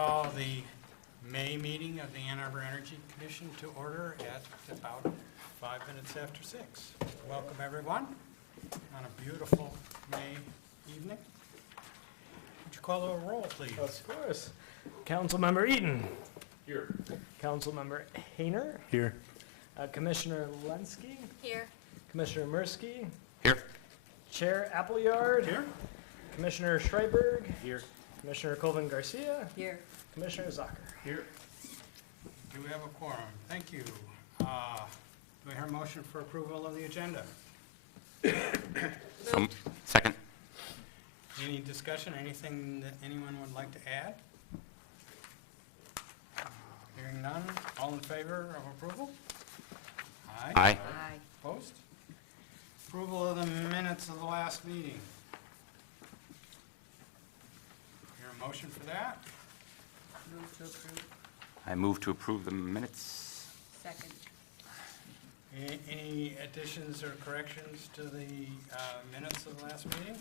Call the May meeting of the Ann Arbor Energy Commission to order at about 5 minutes after 6. Welcome, everyone, on a beautiful May evening. Would you call the roll, please? Of course. Councilmember Eaton. Here. Councilmember Hayner. Here. Commissioner Lenski. Here. Commissioner Mursky. Here. Chair Appleyard. Here? Commissioner Schreiberg. Here. Commissioner Colvin Garcia. Here. Commissioner Zucker. Here. Do we have a quorum? Thank you. Do I hear a motion for approval of the agenda? Second. Any discussion, anything that anyone would like to add? Hearing none, all in favor of approval? Aye. Aye. Aye. Opposed? Approval of the minutes of the last meeting. Hear a motion for that? Move to approve. I move to approve the minutes. Second. Any additions or corrections to the minutes of the last meeting?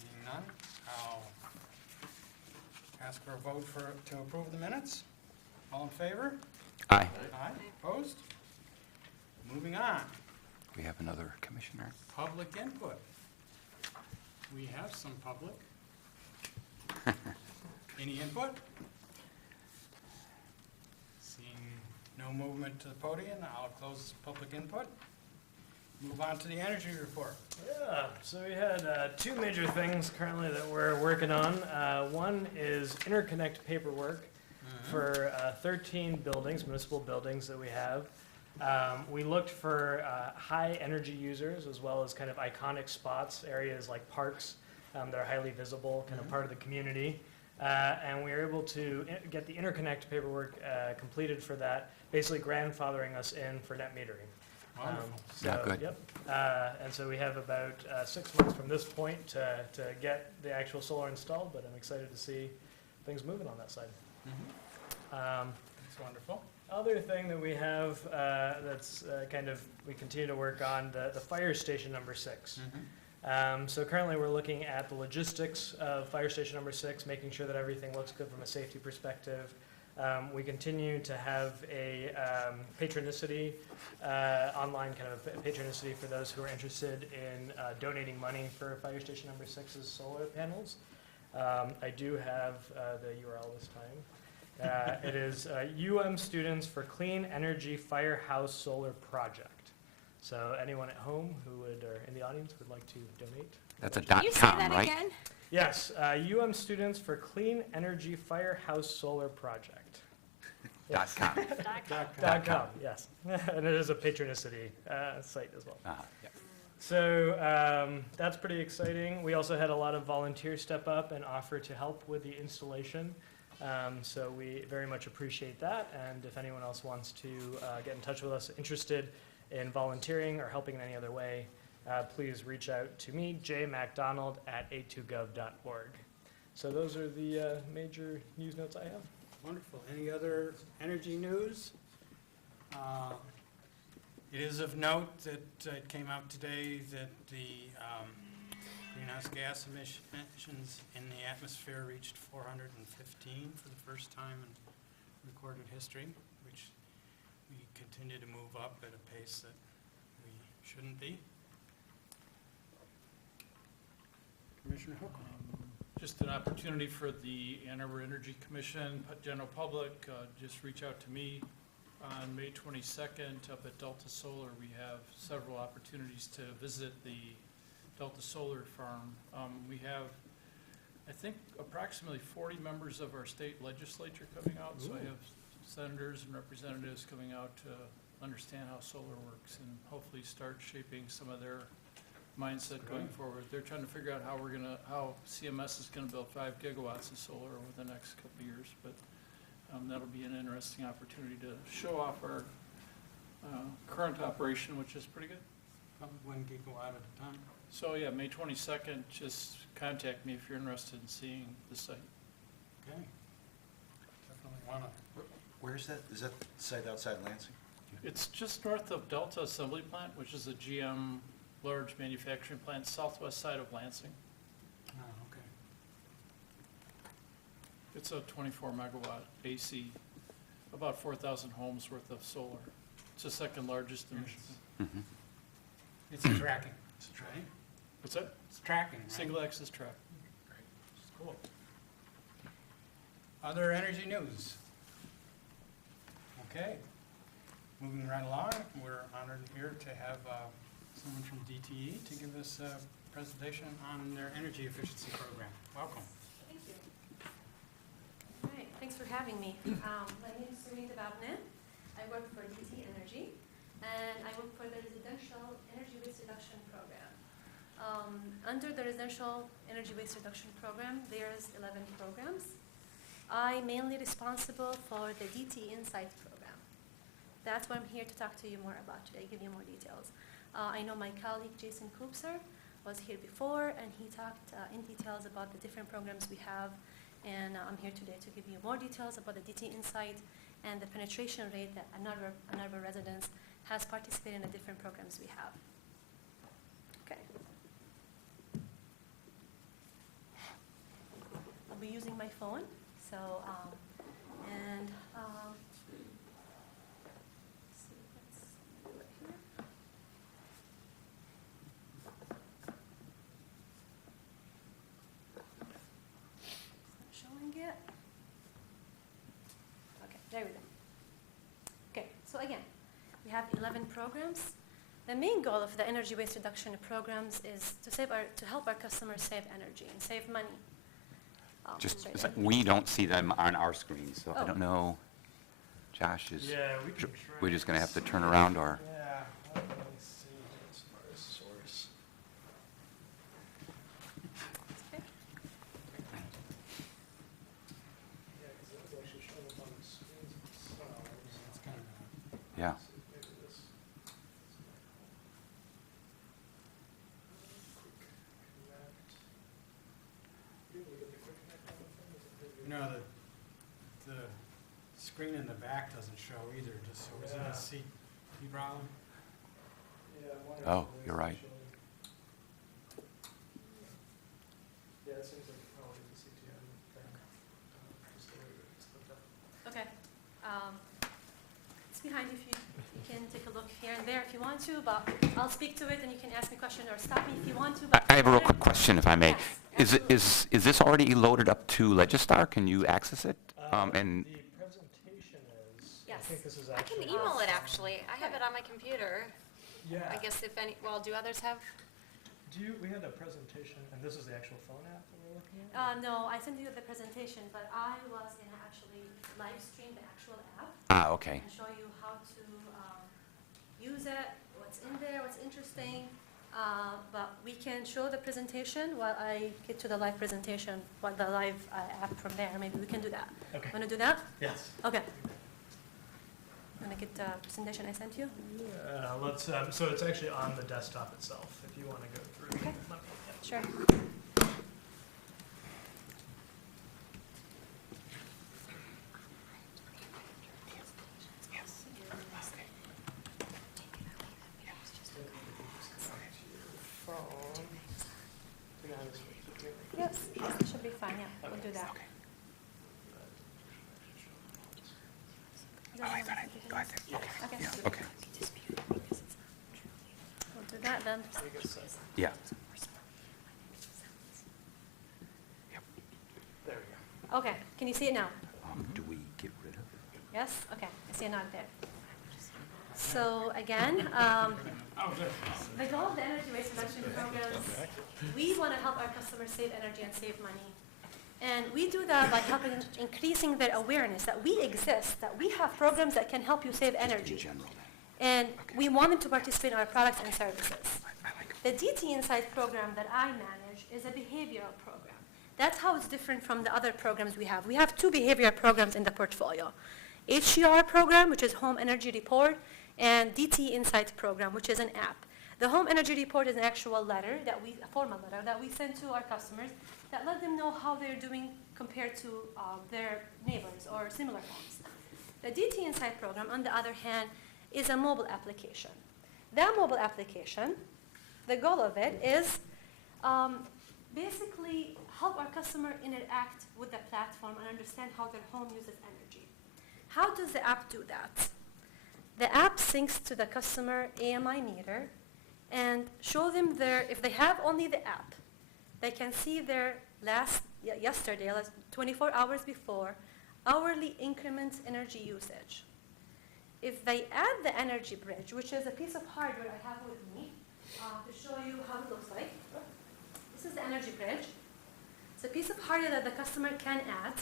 Seeing none, I'll ask for a vote to approve the minutes. All in favor? Aye. Aye. Opposed? Moving on, We have another commissioner. public input. We have some public. Any input? Seeing no movement to the podium, I'll close public input. Move on to the energy report. Yeah, so we had two major things currently that we're working on. One is interconnect paperwork for 13 buildings, municipal buildings that we have. We looked for high energy users as well as kind of iconic spots, areas like parks that are highly visible, kind of part of the community. And we were able to get the interconnect paperwork completed for that, basically grandfathering us in for net metering. Wonderful. Yeah, So, good. Yep. And so we have about 6 months from this point to get the actual solar installed, but I'm excited to see things moving on that side. That's wonderful. Other thing that we have that's we continue to work on, the fire station number 6. So currently we're looking at the logistics of fire station number 6, making sure that everything looks good from a safety perspective. We continue to have a patronicity, online kind of patronicity for those who are interested in donating money for fire station number 6's solar panels. I do have the URL this time. It is Students for Clean Energy Firehouse Solar Project. So anyone at home who would, or in the audience, would like to donate? That's a Can you say .com, that right? again? Yes, Students for Clean Energy Firehouse Solar Project. .com. .com, yes. And it is a patronicity site as well. Yeah. So that's pretty exciting. We also had a lot of volunteers step up and offer to help with the installation. So we very much appreciate that. And if anyone else wants to get in touch with us, interested in volunteering or helping in any other way, please reach out to me, jmacdonald@a2gov.org. So those are the major news notes I have. Wonderful. Any other energy news? It is of note that it came out today that the greenhouse gas emissions in the atmosphere reached 415 for the first time in recorded history, which we continue to move up at a pace that we shouldn't be. Commissioner Hooker. Just an opportunity for the Ann Arbor Energy Commission, general public, just reach out to me. On May 22nd up at Delta Solar, we have several opportunities to visit the Delta Solar farm. We have, I think, approximately 40 members of our state legislature coming out, so I have senators and representatives coming out to understand how solar works and hopefully start shaping some of their mindset going forward. They're trying to figure out how CMS is gonna build 5 gigawatts of solar over the next couple of years, but that'll be an interesting opportunity to show off our current operation, which is pretty good. About 1 gigawatt at a time. So yeah, May 22nd, just contact me if you're interested in seeing the site. Okay. Definitely want to. Where is that? Is that the site outside Lansing? It's just north of Delta Assembly Plant, which is a GM large manufacturing plant, southwest side of Lansing. Oh, okay. It's a 24 megawatt AC, about 4,000 homes worth of solar. It's the second largest in Michigan. Mhm. It's tracking, right? What's that? It's tracking, right? Single axis track. Cool. Other energy news? Okay. Moving right along, we're honored here to have someone from DTE to give us a presentation on their energy efficiency program. Welcome. Thank you. All right, thanks for having me. My name is Sunita Babne. I work for DTE Energy, and I work for the Residential Energy Waste Reduction Program. Under the Residential Energy Waste Reduction Program, there's 11 programs. I'm mainly responsible for the DTE Insight program. That's what I'm here to talk to you more about today, give you more details. I know my colleague Jason Koopser was here before, and he talked in details about the different programs we have, and I'm here today to give you more details about the DTE Insight and the penetration rate that another residents has participated in the different programs we have. Okay. I'll be using my phone, so, and, see, let's do it here. It's not showing it. Okay, there we go. Okay, so again, we have 11 programs. The main goal of the energy waste reduction programs is to help our customers save energy and save money. Just, sorry, it's like we don't see them on our screen, so I Oh. don't know. Josh is, Yeah, we can try. we're just going to have to turn around or? Yeah, let me see as far as source. Okay. Yeah, because it was actually showing up on the screens themselves. It's kind of Yeah. Maybe this. Quick connect. You able to get the quick connect on the phone? Does it give you- No, the screen in the back doesn't show either, just so is it Yeah. a CP problem? Yeah, I'm wondering Oh, if it is you're right. actually. Yeah, it seems like it probably is a CTM thing. Just the way it's hooked up. Okay. It's behind you if you can take a look here and there if you want to, but I'll speak to it and you can ask me a question or stop me if you want to. But I have a real quick question, if I may. Yes, Is it, absolutely. is this already loaded up to Legistar? Can you access it? And, The presentation is, I Yes. think this is I can actually. email it, actually. I have it on my computer. Yeah. I guess if any, well, do others have? We had a presentation, and this is the actual phone app that we're looking at? No, I sent you the presentation, but I was going to actually live stream the actual app okay. and show you how to use it, what's in there, what's interesting. But we can show the presentation while I get to the live presentation, what the live app from there. Maybe we can do that. Okay. Want to do that? Yes. Okay. Want to get the presentation I sent you? Yeah, let's, so it's actually on the desktop itself, if you want to go through. Okay. Let me- Sure. Yes, it should be fine, yeah, we'll do that. Oh, I thought Okay, Okay. we'll do that then. Yeah. There we go. Okay, can you see it now? Do we get rid of? Yes? Okay, I see a nod there. So again, Oh, good. the goal of the energy waste reduction programs, we want to help our customers save energy and save money. And we do that by helping increasing their awareness that we exist, that we have programs that can help you save In energy. general, And we want them to participate in our products and services. I like it. The DT Insight program that I manage is a behavioral program. That's how it's different from the other programs we have. We have two behavioral programs in the portfolio. HER program, which is Home Energy Report, and DT Insight program, which is an app. The Home Energy Report is an actual letter a formal letter that we send to our customers that let them know how they're doing compared to their neighbors or similar homes. The DT Insight program, on the other hand, is a mobile application. That mobile application, the goal of it is basically help our customer interact with the platform and understand how their home uses energy. How does the app do that? The app syncs to the customer AMI meter and show them if they have only the app, they can see their yesterday, 24 hours before, hourly increment energy usage. If they add the energy bridge, which is a piece of hardware I have with me to show you how it looks like. This is the energy bridge. It's a piece of hardware that the customer can add,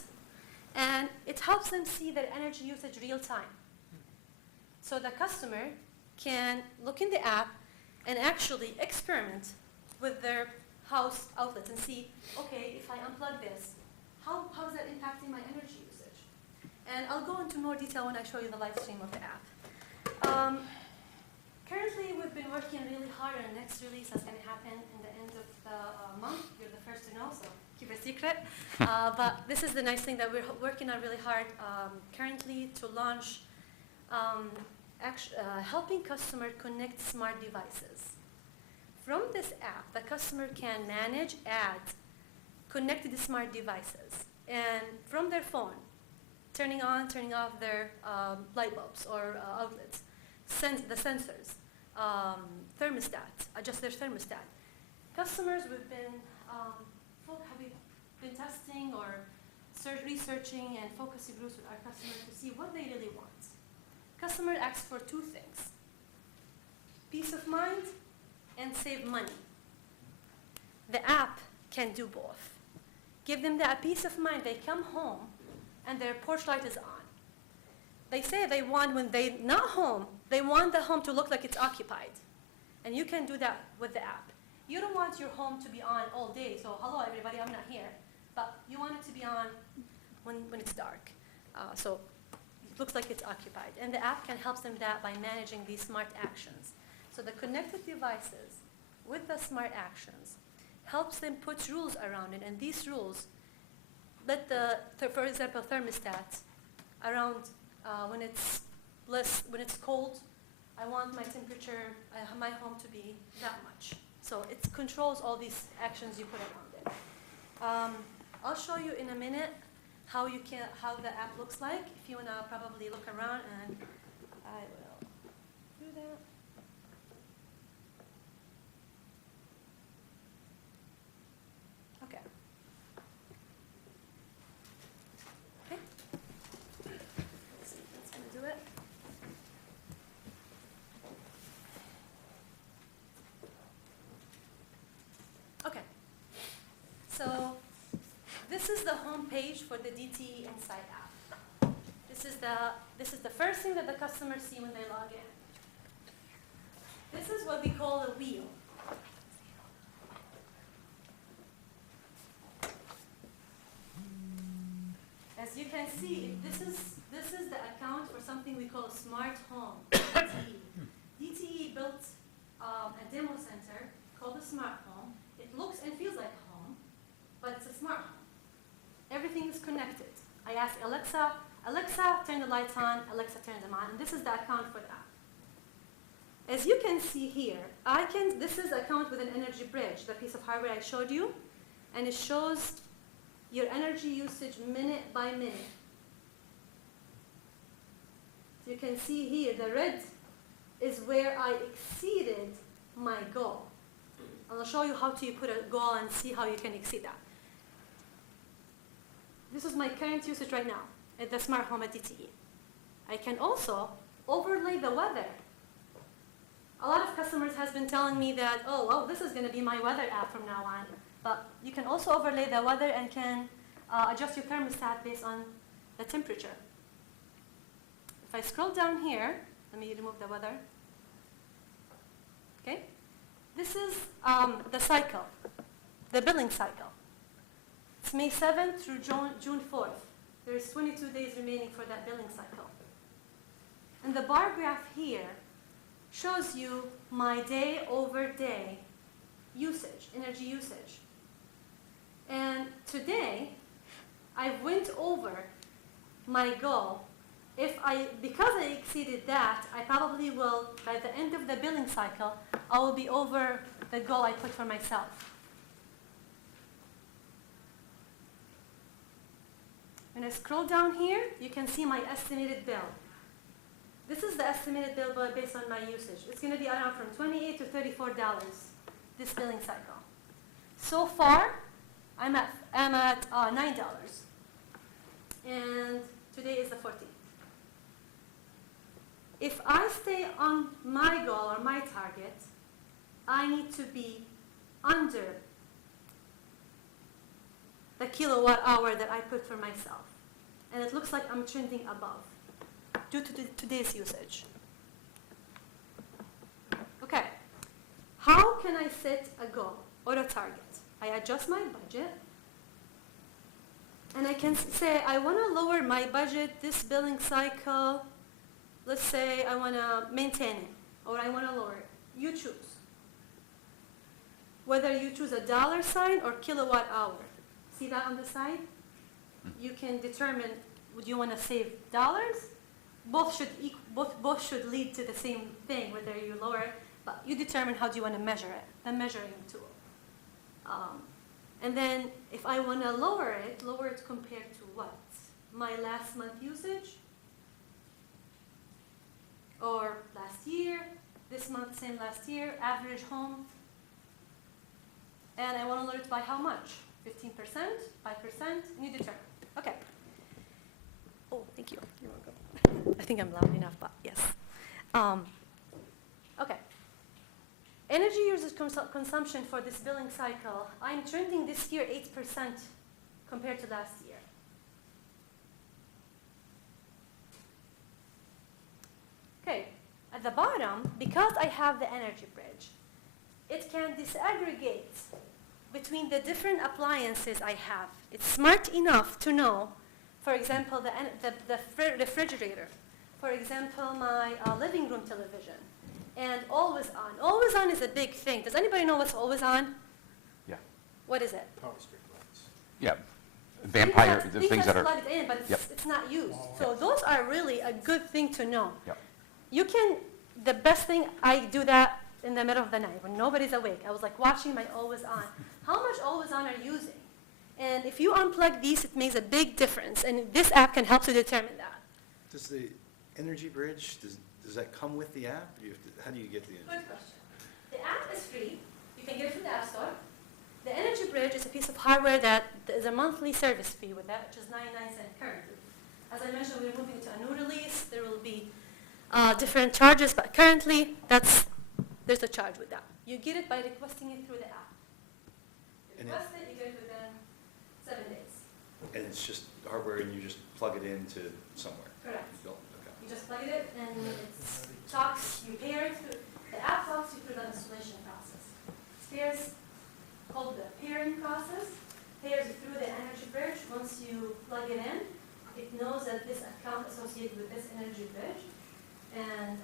and it helps them see their energy usage real time. So the customer can look in the app and actually experiment with their house outlets and see, okay, if I unplug this, how is that impacting my energy usage? And I'll go into more detail when I show you the live stream of the app. Currently, we've been working really hard on the next release that's going to happen in the end of the month. You're the first to know, so keep it secret. But this is the nice thing that we're working on really hard currently to launch helping customer connect smart devices. From this app, the customer can manage, add, connect to the smart devices, and from their phone, turning on, turning off their light bulbs or outlets, the sensors, thermostat, adjust their thermostat. Customers, we've been testing or researching and focusing groups with our customers to see what they really want. Customer asks for two things: peace of mind and save money. The app can do both. Give them that peace of mind. They come home and their porch light is on. They say they want, when they're not home, they want the home to look like it's occupied. And you can do that with the app. You don't want your home to be on all day, so hello everybody, I'm not here. But you want it to be on when it's dark. So it looks like it's occupied. And the app can help them that by managing these smart actions. So the connected devices with the smart actions helps them put rules around it, and these rules let for example, thermostat around when it's cold, I want my temperature, my home to be that much. So it controls all these actions you put around it. I'll show you in a minute how the app looks like. If you wanna probably look around, and I will do that. Okay. Let's see if that's gonna do it. Okay. So this is the home page for the DTE Insight app. This is the first thing that the customers see when they log in. This is what we call a wheel. As you can see, this is the account for something we call a smart home, DTE. DTE built a demo center called a smart home. It looks and feels like a home, but it's a smart home. Everything is connected. I ask Alexa, turn the lights on, Alexa, turn them on, and this is the account for that. As you can see here, this is account with an energy bridge, the piece of hardware I showed you, and it shows your energy usage minute by minute. So you can see here, the red is where I exceeded my goal. And I'll show you how to put a goal and see how you can exceed that. This is my current usage right now at the smart home at DTE. I can also overlay the weather. A lot of customers has been telling me that, oh, well, this is gonna be my weather app from now on. But you can also overlay the weather and can adjust your thermostat based on the temperature. If I scroll down here, let me remove the weather. Okay, this is the cycle, the billing cycle. It's May 7th through June 4th. There's 22 days remaining for that billing cycle. And the bar graph here shows you my day over day usage, energy usage. And today, I went over my goal. Because I exceeded that, I probably will, by the end of the billing cycle, I will be over the goal I put for myself. When I scroll down here, you can see my estimated bill. This is the estimated bill based on my usage. It's going to be around from $28 to $34 this billing cycle. So far, I'm at $9, and today is the 14th. If I stay on my goal or my target, I need to be under the kilowatt hour that I put for myself. And it looks like I'm trending above due to today's usage. Okay, how can I set a goal or a target? I adjust my budget, and I can say I want to lower my budget this billing cycle. Let's say I want to maintain it, or I want to lower it. You choose. Whether you choose a dollar sign or kilowatt hour. See that on the side? You can determine, would you want to save dollars? Both should lead to the same thing, whether you lower it, but you determine how do you want to measure it, the measuring tool. And then if I want to lower it compared to what? My last month usage? Or last year, this month, same last year, average home. And I want to lower it by how much? 15%, 5%, and you determine. Okay. Oh, thank you. You're welcome. I think I'm loud enough, but yes. Okay. Energy usage consumption for this billing cycle. I'm trending this year 8% compared to last year. Okay, at the bottom, because I have the energy bridge, it can disaggregate between the different appliances I have. It's smart enough to know, for example, the refrigerator, for example, my living room television, and always on. Always on is a big thing. Does anybody know what's always on? Yeah. What is it? Power strip lights. Yeah. Vampire, the things that are, plugged in, but Yep. it's not used. So those are really a good thing to know. Yep. You can, the best thing, I do that in the middle of the night when nobody's awake. I was like watching my always on. How much always on are you using? And if you unplug these, it makes a big difference. And this app can help to determine that. Does the Energy Bridge, does that come with the app? How do you get the energy? Good question. The app is free. You can get it from the App Store. The Energy Bridge is a piece of hardware that is a monthly service fee with that, which is 99 cents currently. As I mentioned, we're moving to a new release. There will be different charges, but currently there's a charge with that. You get it by requesting it through the app. You And request it, you get it within 7 days. And it's just hardware and you just plug it into somewhere? Correct. You don't- okay. You just plug it in, and it talks, you pair it through, the app talks you through the installation process. It's called the pairing process, pairs you through the Energy Bridge. Once you plug it in, it knows that this account associated with this Energy Bridge, and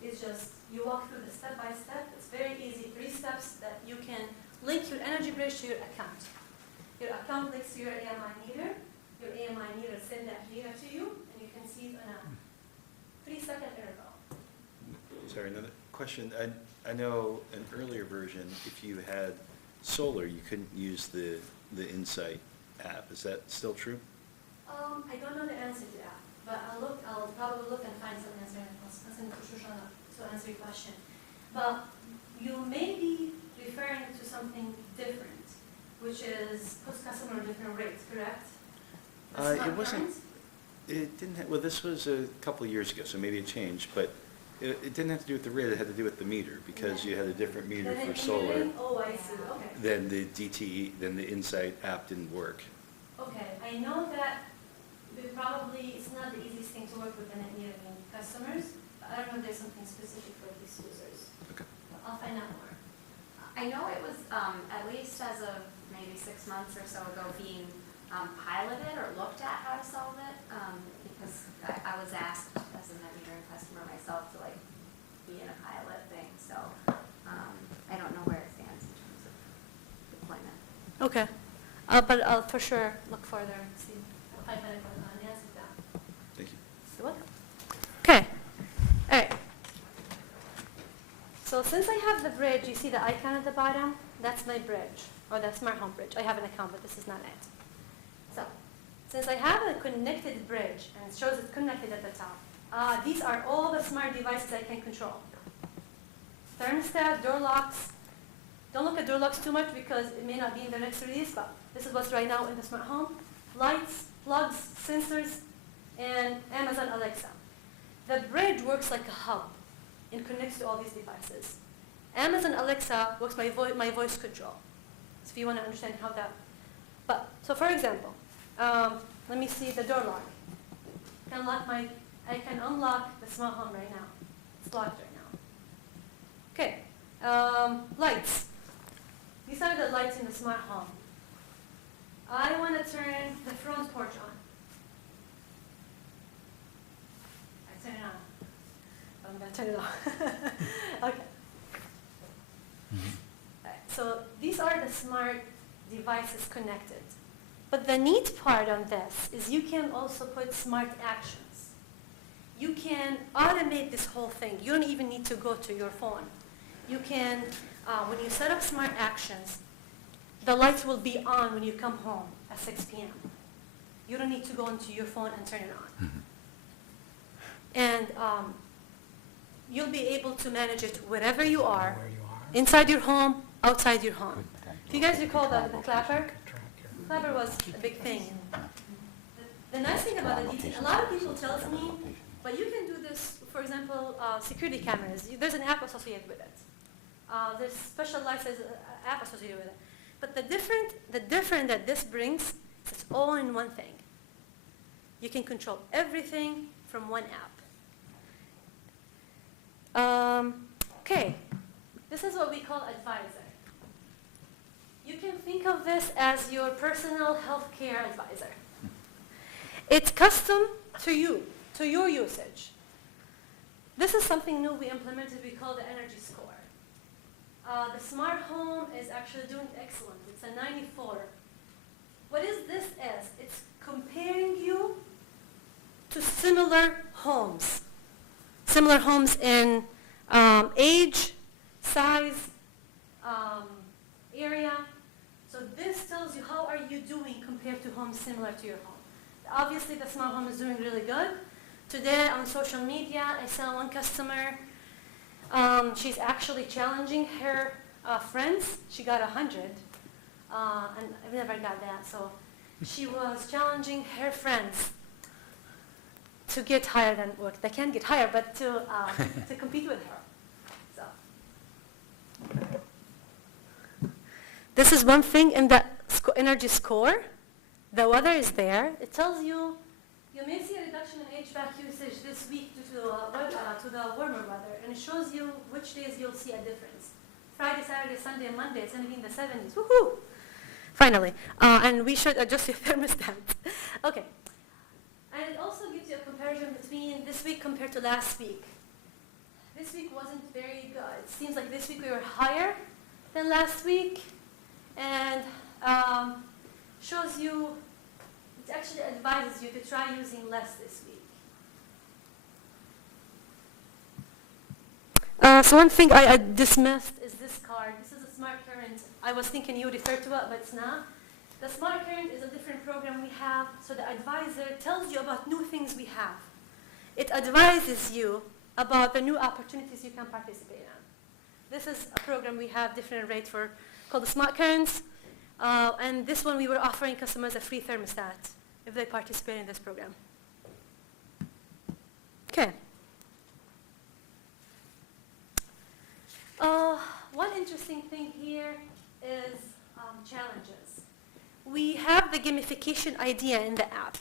it's just, you walk through the step-by-step. It's very easy, 3 steps that you can link your Energy Bridge to your account. Your account links to your AMI meter. Your AMI meter sends that data to you, and you can see it on a 3-second interval. Sorry, another question. I know an earlier version, if you had solar, you couldn't use the Insight app. Is that still true? I don't know the answer to that, but I'll probably look and find some answer to answer your question. But you may be referring to something different, which is puts customer on different rates, correct? That's not It wasn't, current? it didn't, well, this was a couple of years ago, so maybe it changed, but it didn't have to do with the rate, it had to do with the meter, because you had a different meter Then for it solar. metering? Oh, I see, okay. Then the DTE, then the Insight app didn't work. Okay, I know that it's not the easiest thing to work with the net metering customers, but I don't know if there's something specific for these users. Okay. I'll find out more. I know it was, at least as of maybe 6 months or so ago, being piloted or looked at how to solve it, because I was asked as a net metering customer myself to like be in a pilot thing, so I don't know where it stands in terms of deployment. Okay, but I'll for sure look further and see if I find an answer to that. Thank you. You're welcome. Okay, all right. So since I have the bridge, you see the icon at the bottom? That's my bridge, or the smart home bridge. I have an account, but this is not it. So since I have a connected bridge, and it shows it's connected at the top, these are all the smart devices I can control. Thermostat, door locks. Don't look at door locks too much because it may not be in the next release, but this is what's right now in the smart home. Lights, plugs, sensors, and Amazon Alexa. The bridge works like a hub and connects to all these devices. Amazon Alexa works by my voice control. So if you want to understand how that, so for example, let me see the door lock. I can unlock the smart home right now. It's locked right now. Okay, lights. These are the lights in the smart home. I want to turn the front porch on. I turn it on. I'm going to turn it off. Okay. So these are the smart devices connected. But the neat part on this is you can also put smart actions. You can automate this whole thing. You don't even need to go to your phone. You can, when you set up smart actions, the lights will be on when you come home at 6 p.m. You don't need to go into your phone and turn it on. And you'll be able to manage it wherever you are, inside your home, outside your home. If you guys recall the clapper, clapper was a big thing. The nice thing about the DT, a lot of people tell me, but you can do this, for example, security cameras. There's an app associated with it. There's special license app associated with it. But the different that this brings is it's all in one thing. You can control everything from one app. Okay, this is what we call advisor. You can think of this as your personal healthcare advisor. It's custom to you, to your usage. This is something new we implemented we call the Energy Score. The smart home is actually doing excellent. It's a 94. What is this is? It's comparing you to similar homes. Similar homes in age, size, area. So this tells you how are you doing compared to homes similar to your home. Obviously, the smart home is doing really good. Today on social media, I saw one customer. She's actually challenging her friends. She got 100, and I've never got that. So she was challenging her friends to get higher than, well, they can't get higher, but to compete with her. So this is one thing in the energy score. The weather is there. It tells you may see a reduction in HVAC usage this week due to the warmer weather, and it shows you which days you'll see a difference. Friday, Saturday, Sunday, and Monday, it's going to be in the 70s. Woohoo! Finally. And we should adjust your thermostat. Okay. And it also gives you a comparison between this week compared to last week. This week wasn't very good. It seems like this week we were higher than last week, and shows you, it actually advises you to try using less this week. So one thing I dismissed is this card. This is a Smart Current. I was thinking you referred to it, but it's not. The Smart Current is a different program we have, so the advisor tells you about new things we have. It advises you about the new opportunities you can participate in. This is a program we have different rate for called the Smart Currents. And this one we were offering customers a free thermostat if they participate in this program. Okay. One interesting thing here is challenges. We have the gamification idea in the app.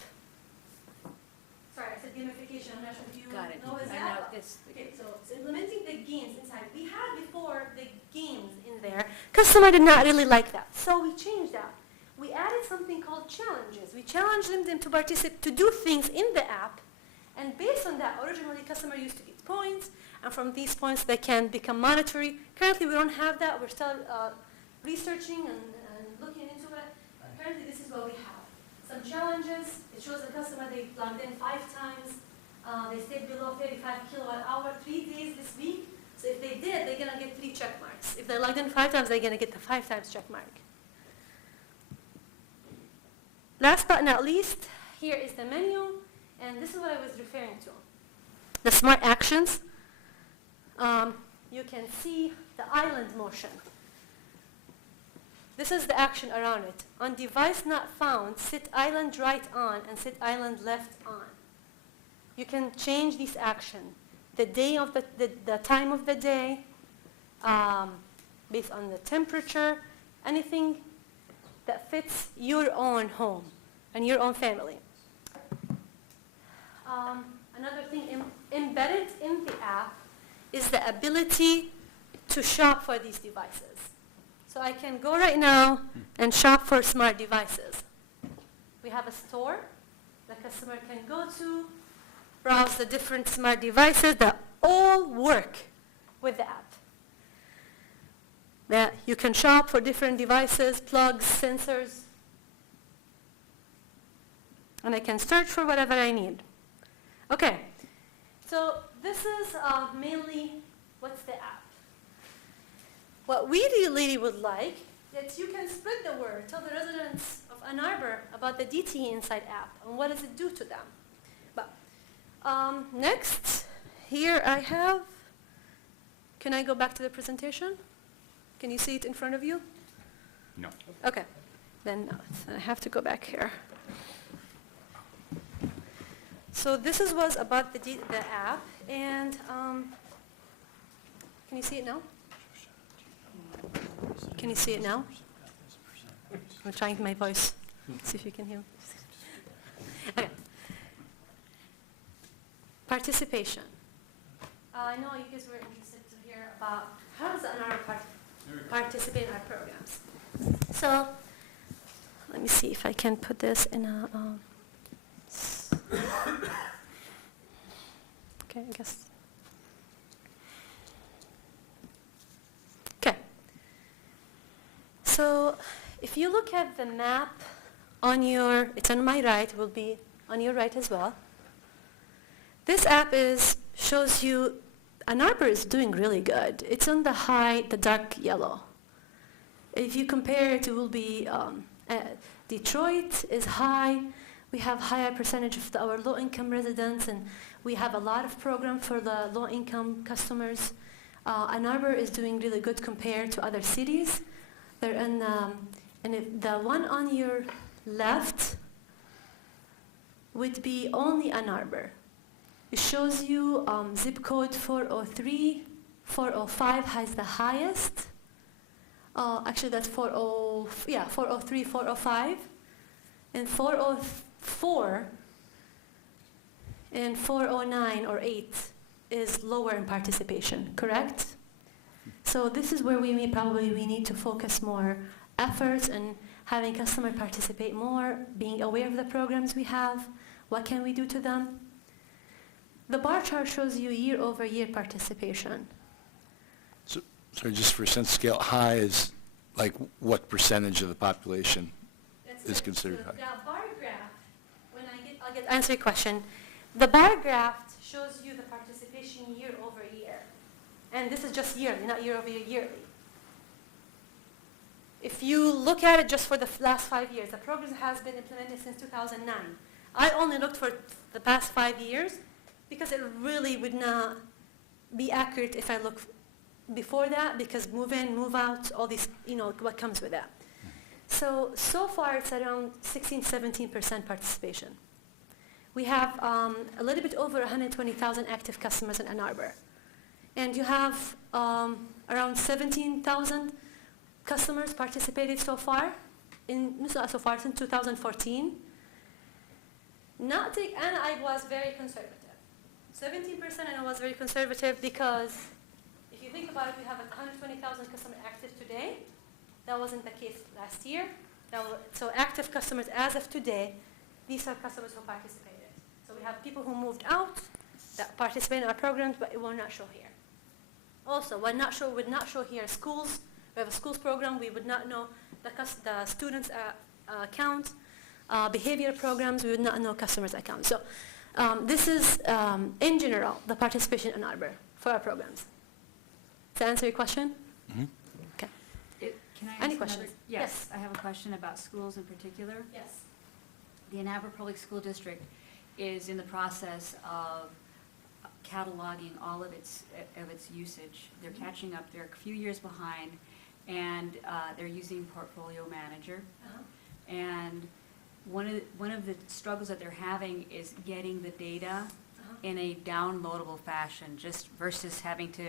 Sorry, I said gamification. I'm not sure if you Got it. know what I that. know this. Okay, so it's implementing the games inside. We had before the games in there. Customer did not really like that, so we changed that. We added something called challenges. We challenged them to participate, to do things in the app, and based on that, originally customer used to get points, and from these points they can become monetary. Currently we don't have that. We're still researching and looking into it. Currently this is what we have. Some challenges. It shows the customer they logged in 5 times. They stayed below 35 kilowatt hour 3 days this week. So if they did, they're going to get 3 check marks. If they logged in 5 times, they're going to get the 5 times check mark. Last but not least, here is the menu, and this is what I was referring to. The smart actions, you can see the island motion. This is the action around it. On device not found, sit island right on and sit island left on. You can change this action. The day of the time of the day, based on the temperature, anything that fits your own home and your own family. Another thing embedded in the app is the ability to shop for these devices. So I can go right now and shop for smart devices. We have a store the customer can go to, browse the different smart devices that all work with the app. That you can shop for different devices, plugs, sensors, and I can search for whatever I need. Okay, so this is mainly what's the app. What we really would like is you can spread the word, tell the residents of Ann Arbor about the DTE Insight app and what does it do to them. But next, here I have, can I go back to the presentation? Can you see it in front of you? No. Okay, then no, I have to go back here. So this was about the app, and can you see it now? Can you see it now? I'm trying my voice. See if you can hear me. Okay. Participation. I know you guys were interested to hear about how does Ann Arbor participate in our programs. So let me see if I can put this in a. Okay, I guess. Okay. So if you look at the map on your, it's on my right, it will be on your right as well. This app shows you Ann Arbor is doing really good. It's on the dark yellow. If you compare it, it will be Detroit is high. We have higher percentage of our low-income residents, and we have a lot of programs for the low-income customers. Ann Arbor is doing really good compared to other cities. They're in, and if the one on your left would be only Ann Arbor. It shows you zip code 403, 405 has the highest. Actually, that's 403, 405, and 404 and 409 or 8 is lower in participation, correct? So this is where we need to focus more efforts and having customers participate more, being aware of the programs we have, what can we do to them. The bar chart shows you year-over-year participation. So just for sense scale, high is like what percentage of the population is considered high? The bar graph, I'll answer your question. The bar graph shows you the participation year over year. And this is just yearly, not year over year, yearly. If you look at it just for the last 5 years, the program has been implemented since 2009. I only looked for the past 5 years because it really would not be accurate if I look before that, because move in, move out, all these, what comes with that. So far it's around 16-17% participation. We have a little bit over 120,000 active customers in Ann Arbor. And you have around 17,000 customers participated so far, since 2014. And I was very conservative. 17% and I was very conservative because if you think about it, we have 120,000 customers active today. That wasn't the case last year. So active customers as of today, these are customers who participated. So we have people who moved out that participate in our programs, but it will not show here. Also, would not show here schools. We have a schools program. We would not know the students' account. Behavior programs, we would not know customers' accounts. So this is, in general, the participation in Ann Arbor for our programs. Does that answer your question? Mm-hmm. Can I Any ask questions? another? Yes, I have a question about schools in particular. Yes. the Ann Arbor Public School District is in the process of cataloging all of its usage. They're catching up, they're a few years behind, and they're using Portfolio Manager. And one of the struggles that they're having is getting the data in a downloadable fashion, just versus having to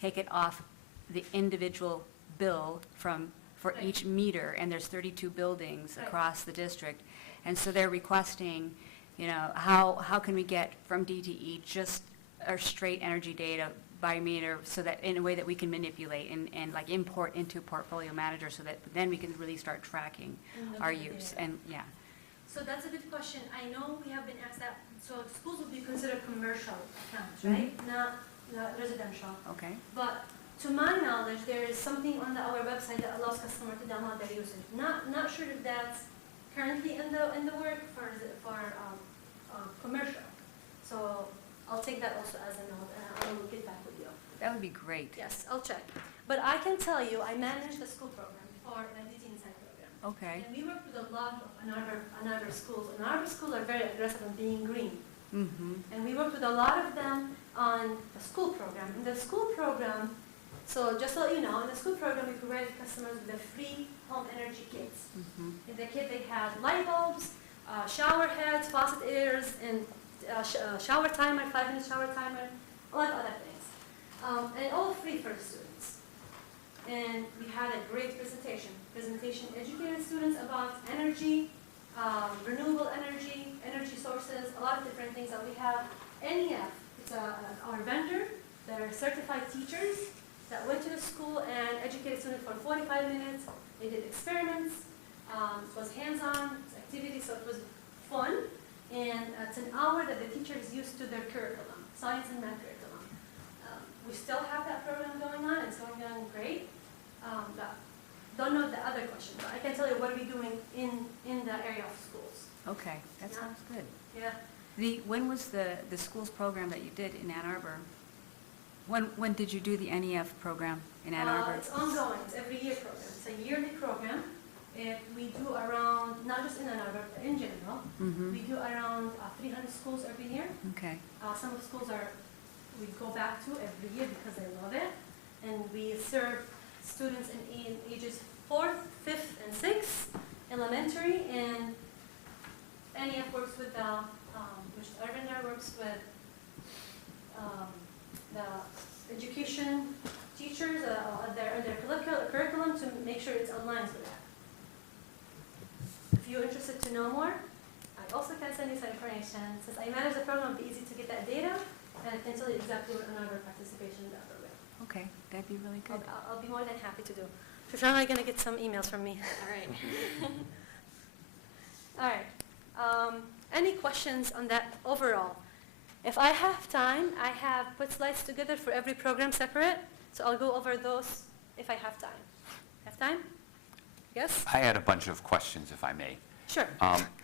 take it off the individual bill for Right. each meter, and there's 32 buildings Right. across the district. And so they're requesting, how can we get from DTE just our straight energy data by meter, so that in a way that we can manipulate and like import into Portfolio Manager, so that then we can really start tracking And look our at the use. data. And, yeah. So that's a good question. I know we have been asked that, so schools would be considered commercial accounts, Mhm. right? Not residential. Okay. But to my knowledge, there is something on our website that allows customers to download their usage. Not sure if that's currently in the work for commercial. So I'll take that also as a note, and I will get back with you. That would be great. Yes, I'll check. But I can tell you, I managed the school program before, an DT Insight program. Okay. And we work with a lot of Ann Arbor schools. Ann Arbor schools are very aggressive on being green. Mm-hmm. And we worked with a lot of them on the school program. In the school program, so just so you know, in the school program, we provided customers with the free home energy kits. Mm-hmm. In the kit, they had light bulbs, shower heads, faucet airs, and shower timer, 5-minute shower timer, a lot of other things. And all free for the students. And we had a great presentation educated students about energy, renewable energy, energy sources, a lot of different things that we have. NEF, it's our vendor. They're certified teachers that went to the school and educated students for 45 minutes. They did experiments. It was hands-on activity, so it was fun. And it's an hour that the teachers used to their curriculum, science and math curriculum. We still have that program going on. It's going on great. Don't know the other question, but I can tell you what we're doing in the area of schools. Okay, that Yeah. sounds good. Yeah. When was the schools program that you did in Ann Arbor? When did you do the NEF program in Ann Arbor? It's ongoing. It's every year program. It's a yearly program. And we do around, not just in Ann Arbor, but in general, Mm-hmm. we do around 300 schools every year. Okay. Some of the schools we go back to every year because they love it. And we serve students in ages 4th, 5th, and 6th, elementary, and NEF works with which Urban works with the education teachers, their curriculum to make sure it's aligned with that. If you're interested to know more, I also can send you some information. Since I manage the program, it'll be easy to get that data, and I can tell you exactly what another participation in that program. Okay, that'd be really good. I'll be more than happy to do. Shoshana, you're gonna get some emails from me. All right. All right. Any questions on that overall? If I have time, I have put slides together for every program separate, so I'll go over those if I have time. Have time? Yes? I had a bunch of questions, if I may. Sure.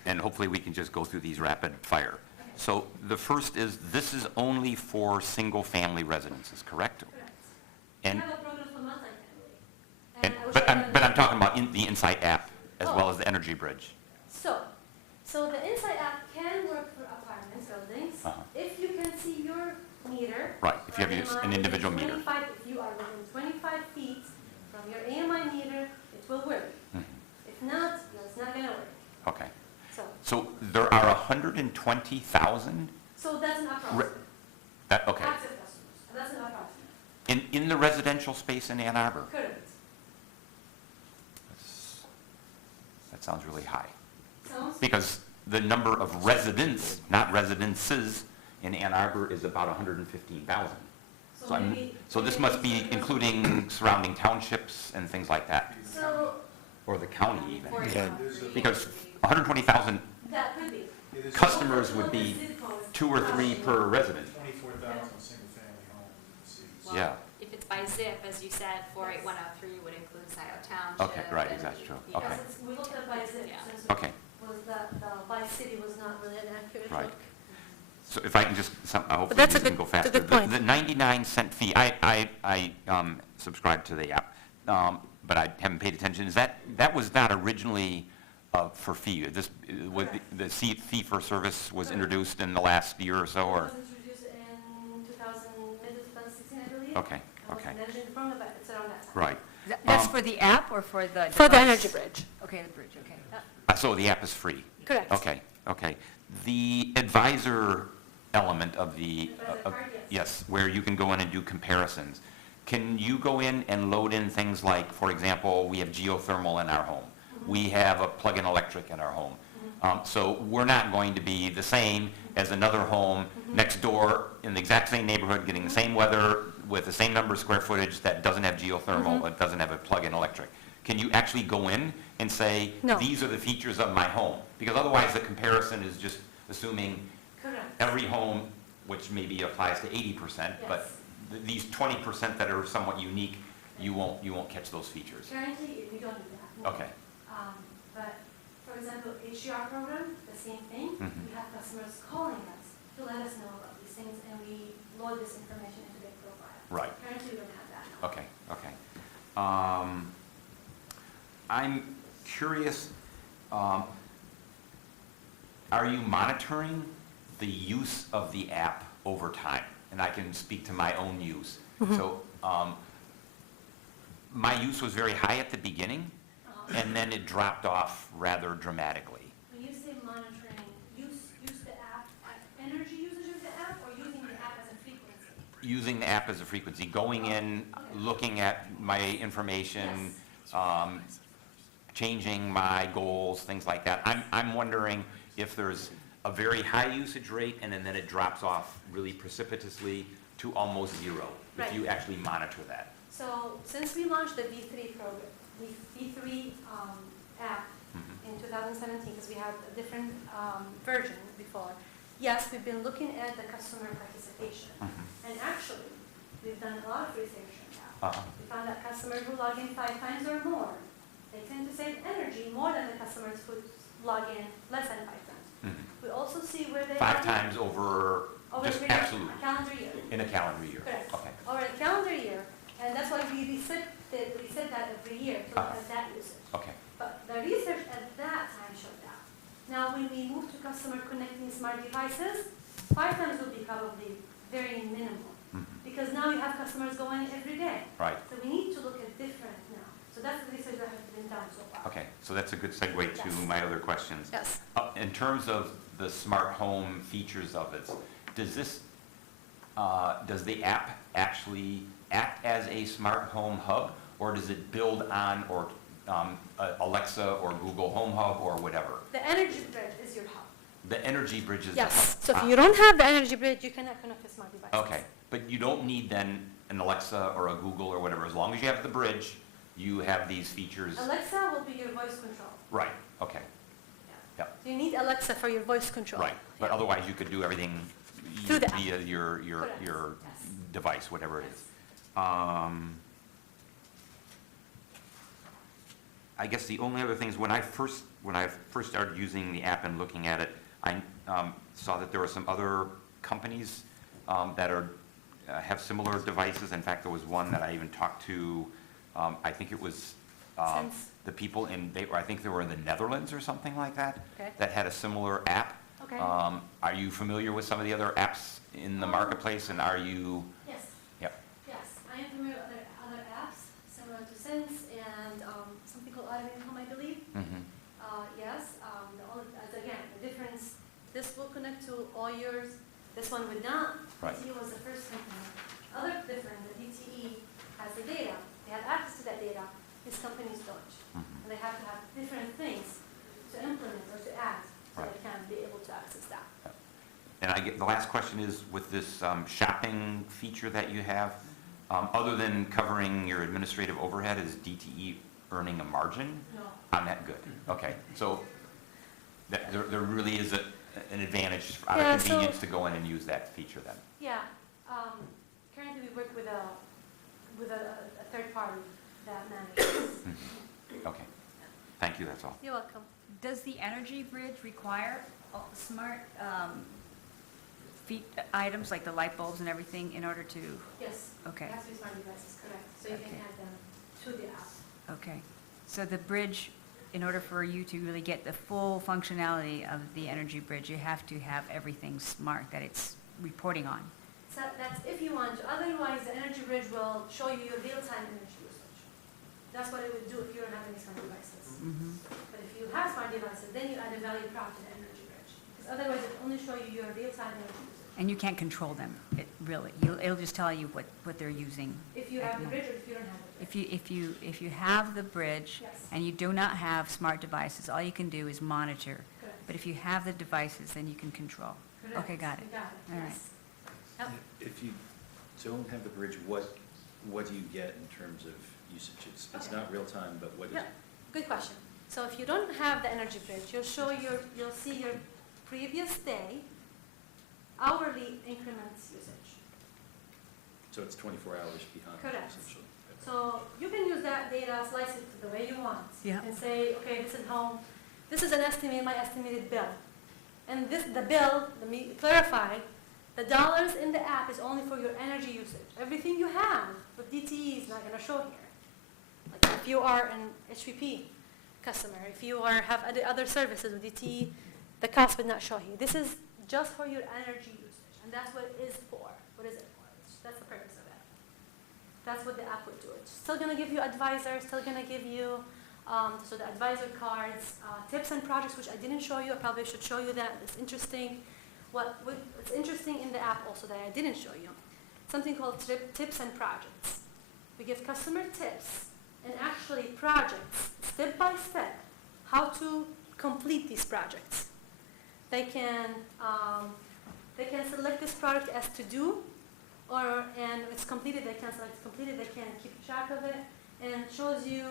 And hopefully we can just go through these rapid fire. So the first is, this is only for single-family residences, correct? Correct. And, I have a program for multifamily. and, I wish but I I'm, had but I'm another- talking about the Insight app as well Oh. as the Energy Bridge. So the Insight app can work for apartments, buildings, Uh-huh. if you can see your meter. Right, if you have or an AMI, individual meter. 25 If you are within 25 feet from your AMI meter, it will work. Mhm. If not, it's not gonna work. Okay. So So there are 120,000 that's an approximate. okay, Active customers, that's an approximate. in the residential space in Ann Arbor. Correct. That sounds really high. Sounds, Because the number of residents, not residences, in Ann Arbor is about 115,000. So I'm- maybe. So this must be including surrounding townships and things like that, So or the county even. Okay. Because 120,000 that could be. customers would be Zip codes. 2 or 3 per resident. 24,000 single-family homes in the city. Well, Yeah. If it's by zip, as you said, 48103 would include Scioto Township. Okay, right, and, that's true. you know, Okay. Yes, we looked at by zip, Yeah. since Okay. the by city was not really an accurate Right. look. So if I can just, hopefully that's a these can good- go it's a faster. good point. The 99-cent fee, I subscribe to the app, but I haven't paid attention. That was not originally for fee? The fee for service was introduced in the last year or so, It or? was introduced in 2016, I believe. Okay, I wasn't okay. managing the program, but it's around that time. Right. That's Um, for the app or for the For the device? Energy Bridge. Okay, the bridge, okay. So the app is free? Correct. Okay, okay. The advisor element of the... Advisor of- card, yes. Yes, where you can go in and do comparisons. Can you go in and load in things like, for example, we have geothermal in our home. We have a plug-in electric in our home. So we're not going to be the same as another home next door in the exact same neighborhood, getting the same weather, with the same number of square footage that doesn't have geothermal, it doesn't have a plug-in electric. Can you actually go in and say, No. these are the features of my home? Because otherwise, the comparison is just assuming Correct. every home, which maybe applies to 80%, but these 20% that are somewhat unique, you won't catch those features. Currently, we don't do that. no. Okay, But, for example, HDR program, the same thing. Mhm. We have customers calling us to let us know about these things, and we load this information into their profile. right, Currently, we don't have that. no. okay, okay. I'm curious, are you monitoring the use of the app over time? And I can speak to my own use. So, my use was very high at the beginning, and then it dropped off rather dramatically. When you say monitoring, use the app, energy usage of the app, or using the app as a frequency? Using the app as a frequency, going in, looking at my information, changing my goals, things like that. I'm wondering if there's a very high usage rate and then it drops off really precipitously to almost zero, if you actually monitor that. So, since we launched the V3 program, V3 app in 2017, because we had a different version before, yes, we've been looking at the customer participation. And actually, we've done a lot of research on that. Uh-huh. We found that customers who log in 5 times or more, they tend to save energy more than the customers who log in less than 5 times. Mhm. We also see where they 5 log in times over, over just a period- absolute, a calendar year. in a calendar year? Correct. Okay, Over a calendar year, and that's why we reset that every year to look at that usage. okay, But the research at that time showed that. Now, when we move to customer connecting smart devices, 5 times will be probably very minimal. Mhm. Because now you have customers going in every day. right. So we need to look at different now. So that's the research that has been done so far. Okay, so that's a good segue to Yes. my other questions. Yes. In terms of the smart home features of it, does the app actually act as a smart home hub, or does it build on or Alexa or Google Home Hub or whatever? The Energy Bridge is your hub. The Energy Bridge is the hub. Yes. So if Ah, you don't have the Energy Bridge, you cannot connect to smart devices. Okay, but you don't need then an Alexa or a Google or whatever. As long as you have the bridge, you have these features. Alexa will be your voice control. Right, okay, Yeah. Yep. So you need Alexa for your voice control. right. But Yeah. otherwise, you could do everything Through the app. via your Correct. Yes. device, whatever it is. I guess the only other things, when I first started using the app and looking at it, I saw that there were some other companies that have similar devices. In fact, there was one that I even talked to, I think it was Sense. the people I think they were in the Netherlands or something like that, Okay. that had a similar app. Okay. Are you familiar with some of the other apps in the marketplace, and are you, Yes. yep, Yes, I am familiar with other apps similar to Sense and something called Automated Home, I believe. mhm, Yes, again, the difference, this will connect to all yours, this one would not. Right. DTE was the first company. Other difference, the DTE has the data, they have access to that data, these companies don't. mhm. And they have to have different things to implement or to add, so Right. they can be able to access that. And the last question is, with this shopping feature that you have, other than covering your administrative overhead, is DTE earning a margin No. on that? Good, okay. So there really is an advantage out Yeah, of so- convenience to go in and use that feature then? Yeah, currently we work with a third party that manages. Okay, thank you, that's all. You're welcome. Does the Energy Bridge require smart items like the light bulbs and everything in order to, Yes. okay, It has to be smart devices, correct. So you can Okay. add them to the app. okay. So the bridge in order for you to really get the full functionality of the Energy Bridge, you have to have everything smart that it's reporting on. So that's if you want to. Otherwise, the Energy Bridge will show you your real-time energy usage. That's what it would do if you don't have any smart devices. But if you have smart devices, then you add a value prop to the Energy Bridge. Because otherwise, it will only show you your real-time energy usage. And you can't control them, it really. It'll just tell you what they're using. If you at have the moment. bridge or if you don't have the bridge. If you have the bridge Yes. and you do not have smart devices, all you can do is monitor. Correct. But if you have the devices, then you can control. Correct. Okay, got it. You got it, All right. yes. Yep. If you don't have the bridge, what do you get in terms of usage? It's Okay. not real time, but what is Yeah, it? good question. So if you don't have the Energy Bridge, you'll see your previous day hourly increments usage. So it's 24 hours behind, Correct. essentially. So you can use that data, slice it the way you want. Yeah. And say, okay, this is home, this is my estimated bill. And the bill, let me clarify, the dollars in the app is only for your energy usage. Everything you have with DTE is not gonna show here. Like if you are an HPP customer, if you have other services with DTE, the cost would not show here. This is just for your energy usage, and that's what it is for. What is it for? That's the purpose of it. That's what the app would do. It's still going to give you advisors, still going to give you, so the advisor cards, tips and projects, which I didn't show you. I probably should show you that. It's interesting. What's interesting in the app also that I didn't show you, something called tips and projects. We give customer tips and actually projects, step by step, how to complete these projects. They can select this product as to do, and if it's completed, they can select completed, they can keep track of it, and shows you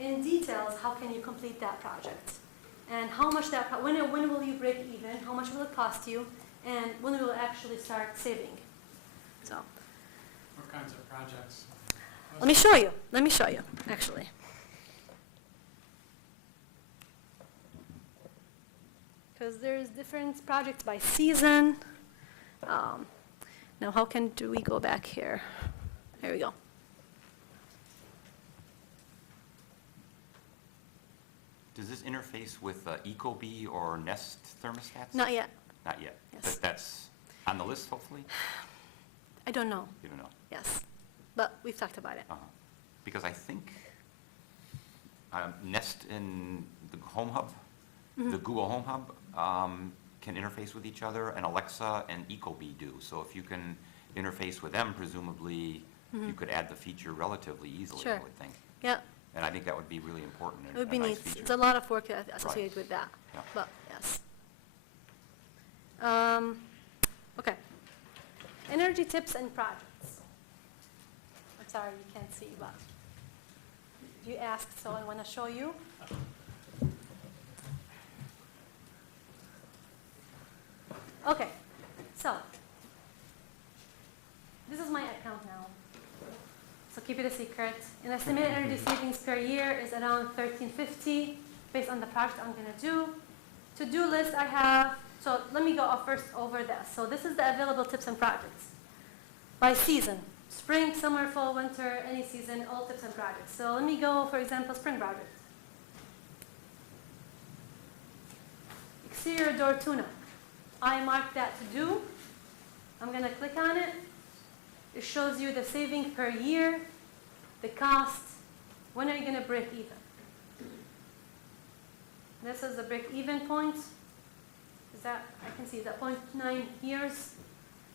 in details how can you complete that project, and how much when will you break even, how much will it cost you, and when will it actually start saving. So What kinds of projects? let me show you, actually. Because there's different projects by season. Now, do we go back here? There we go. Does this interface with Ecobee or Nest thermostats? Not yet. Not yet. Yes. But that's on the list, hopefully? I don't know. You don't know? Yes. But we've talked about it. Uh-huh. Because I think Nest and the Home Hub, the Google Home Hub, can interface with each other, and Alexa and Ecobee do. So if you can interface with them, presumably you could add the feature relatively easily, I Sure. would think. Yeah, And I think that would be really important it and would a be nice neat. feature. It's a lot of work associated with that. Yeah. But yes. Okay. Energy tips and projects. I'm sorry you can't see, but you asked, so I want to show you. Okay, so this is my account now. So keep it a secret. An estimated energy savings per year is around $1,350 based on the project I'm going to do. To-do list I have, so let me go first over this. So this is the available tips and projects by season. Spring, summer, fall, winter, any season, all tips and projects. So let me go, for example, spring project. Exterior door tune-up. I marked that to do. I'm going to click on it. It shows you the saving per year, the cost, when are you going to break even. This is the break-even point. Is that, I can see, is that 0.9 years?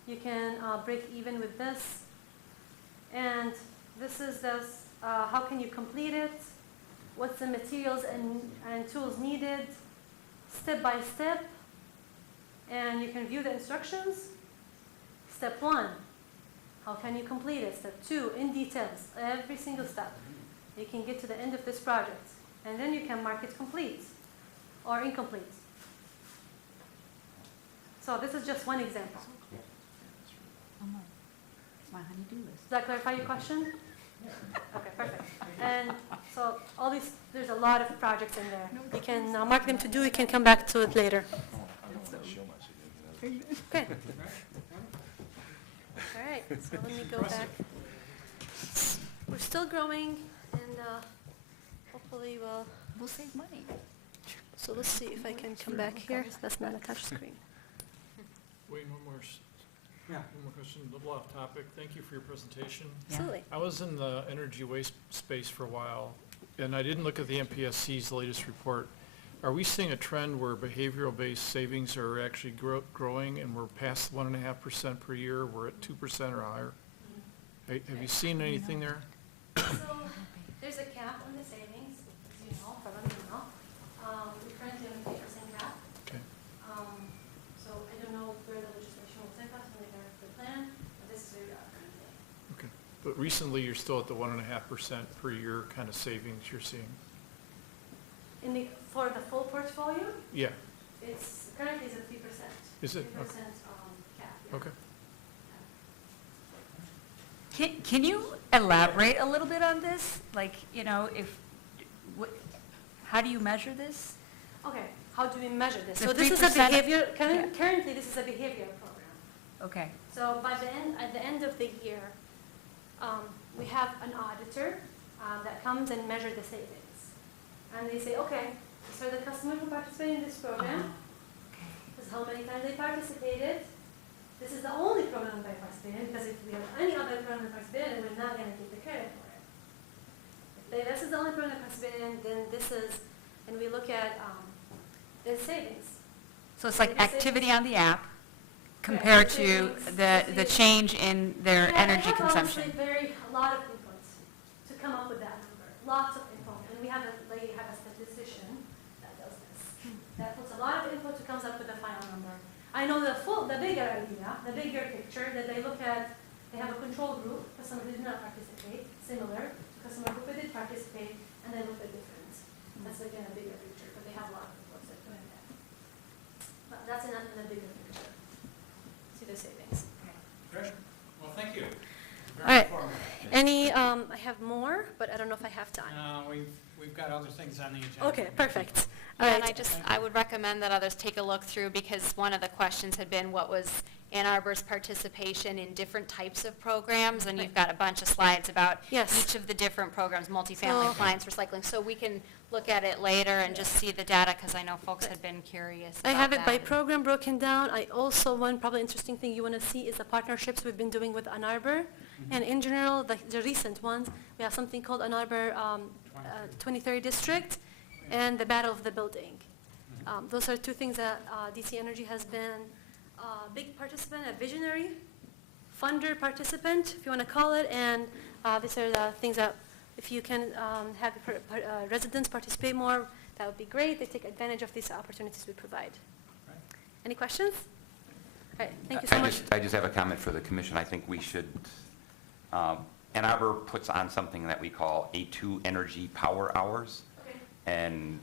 You can break even with this. And this is this, how can you complete it? What's the materials and tools needed? Step by step. And you can view the instructions. Step 1, how can you complete it? Step 2, in details, every single step. You can get to the end of this project. And then you can mark it complete or incomplete. So this is just one example. My honey-do list. Does that clarify your question? Okay, perfect. And so all these, there's a lot of projects in there. You can mark them to do, you can come back to it later. Okay. All right, so let me go back. We're still growing, and hopefully we'll We'll save money. So let's see if I can come back here. That's not a touch screen. Wayne, Yeah. one more question, a little off topic. Thank you for your presentation. Yeah. Absolutely. I was in the energy waste space for a while, and I didn't look at the MPSC's latest report. Are we seeing a trend where behavioral-based savings are actually growing, and we're past 1.5% per year, we're at 2% or higher? Have you seen anything there? So there's a cap on the savings, as you know, probably you know. We currently have a 3% cap. Okay. So I don't know where the legislation will take us when they have the plan, but this is where we are currently. Okay. But recently, you're still at the 1.5% per year kind of savings you're seeing? For the full portfolio, Yeah, it's currently is at 3%. Is it? 3% Okay. cap. Yeah. okay. Can you elaborate a little bit on this? Like, how do you measure this? Okay, how do we measure this? The So this is a 3%? behavior, Yeah. currently this is a behavior program. Okay. So at the end of the year, we have an auditor that comes and measures the savings. And they say, okay, these are the customers who participate in this program. This is how many times they participated. This is the only program they participated in, because if we have any other program they participated in, we're not going to get the credit for it. If this is the only program they participated in, then this is, and we look at the savings. So it's like Maybe activity on the app compared to savings, the change in their Yeah, energy they have consumption. honestly a lot of inputs to come up with that number, lots of input. And we have a statistician that does this, that puts a lot of input to comes up with the final number. I know the bigger idea, the bigger picture, that they look at, they have a control group, customer who did not participate, similar to customer who did participate, and they look at difference. That's again a bigger picture, but they have a lot of inputs that go in that. But that's in a bigger picture. See the savings. Great. Well, thank you. All right. I have more, but I don't know if I have time. We've got other things on the agenda. Okay, perfect. All Yeah, and right. I would recommend that others take a look through, because one of the questions had been, what was Ann Arbor's participation in different types of programs? And you've got a bunch of slides about Yes. each of the different programs, multifamily, So- appliance recycling. So we can look at it later and just see the data, because I know folks had been curious I about have it by that. program broken down. I also, one probably interesting thing you want to see is the partnerships we've been doing with Ann Arbor. And in general, the recent ones, we have something called Ann Arbor 23rd District and the Battle of the Building. Those are two things that DC Energy has been a big participant, a visionary funder participant, if you want to call it. And these are the things that if you can have residents participate more, that would be great. They take advantage of these opportunities we provide. Any questions? All right, thank you so much. I just have a comment for the commission. I think we should, Ann Arbor puts on something that we call A2 Energy Power Hours. Okay. And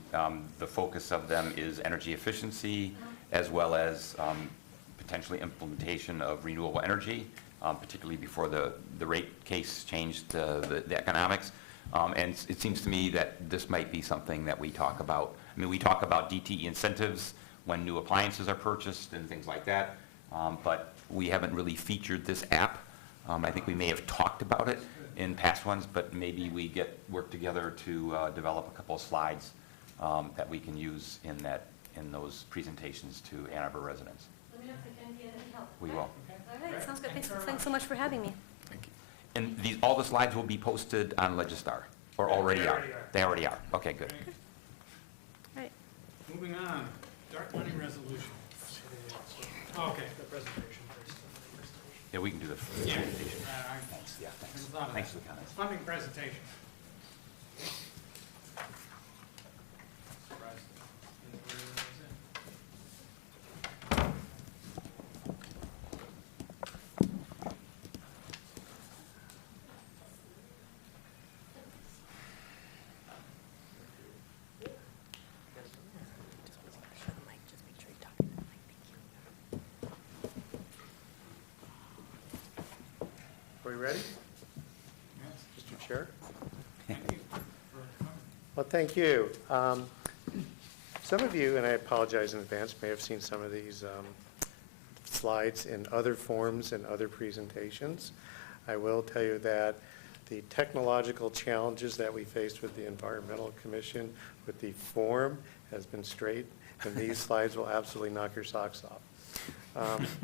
the focus of them is energy efficiency, as well as potentially implementation of renewable energy, particularly before the rate case changed the economics. And it seems to me that this might be something that we talk about. I mean, we talk about DTE incentives when new appliances are purchased and things like that, but we haven't really featured this app. I think we may have talked about it in past ones, but maybe we work together to develop a couple of slides that we can use in those presentations to Ann Arbor residents. Let me know if I can be of any help. We will. All right, sounds good. Thanks so much for having me. And all the slides will be posted on Legistar, or already are? They already are. Okay, good. All right. Moving on, dark money resolution. Okay. The presentation first. Yeah, we can do the Yeah. presentation. Thanks. Yeah, thanks. There's a lot of Thanks that. for the comments. Funding presentation. Are we ready, Yes, Mr. Chair? thank you for coming. Well, thank you. Some of you, and I apologize in advance, may have seen some of these slides in other forms and other presentations. I will tell you that the technological challenges that we faced with the Environmental Commission with the form has been straight, and these slides will absolutely knock your socks off.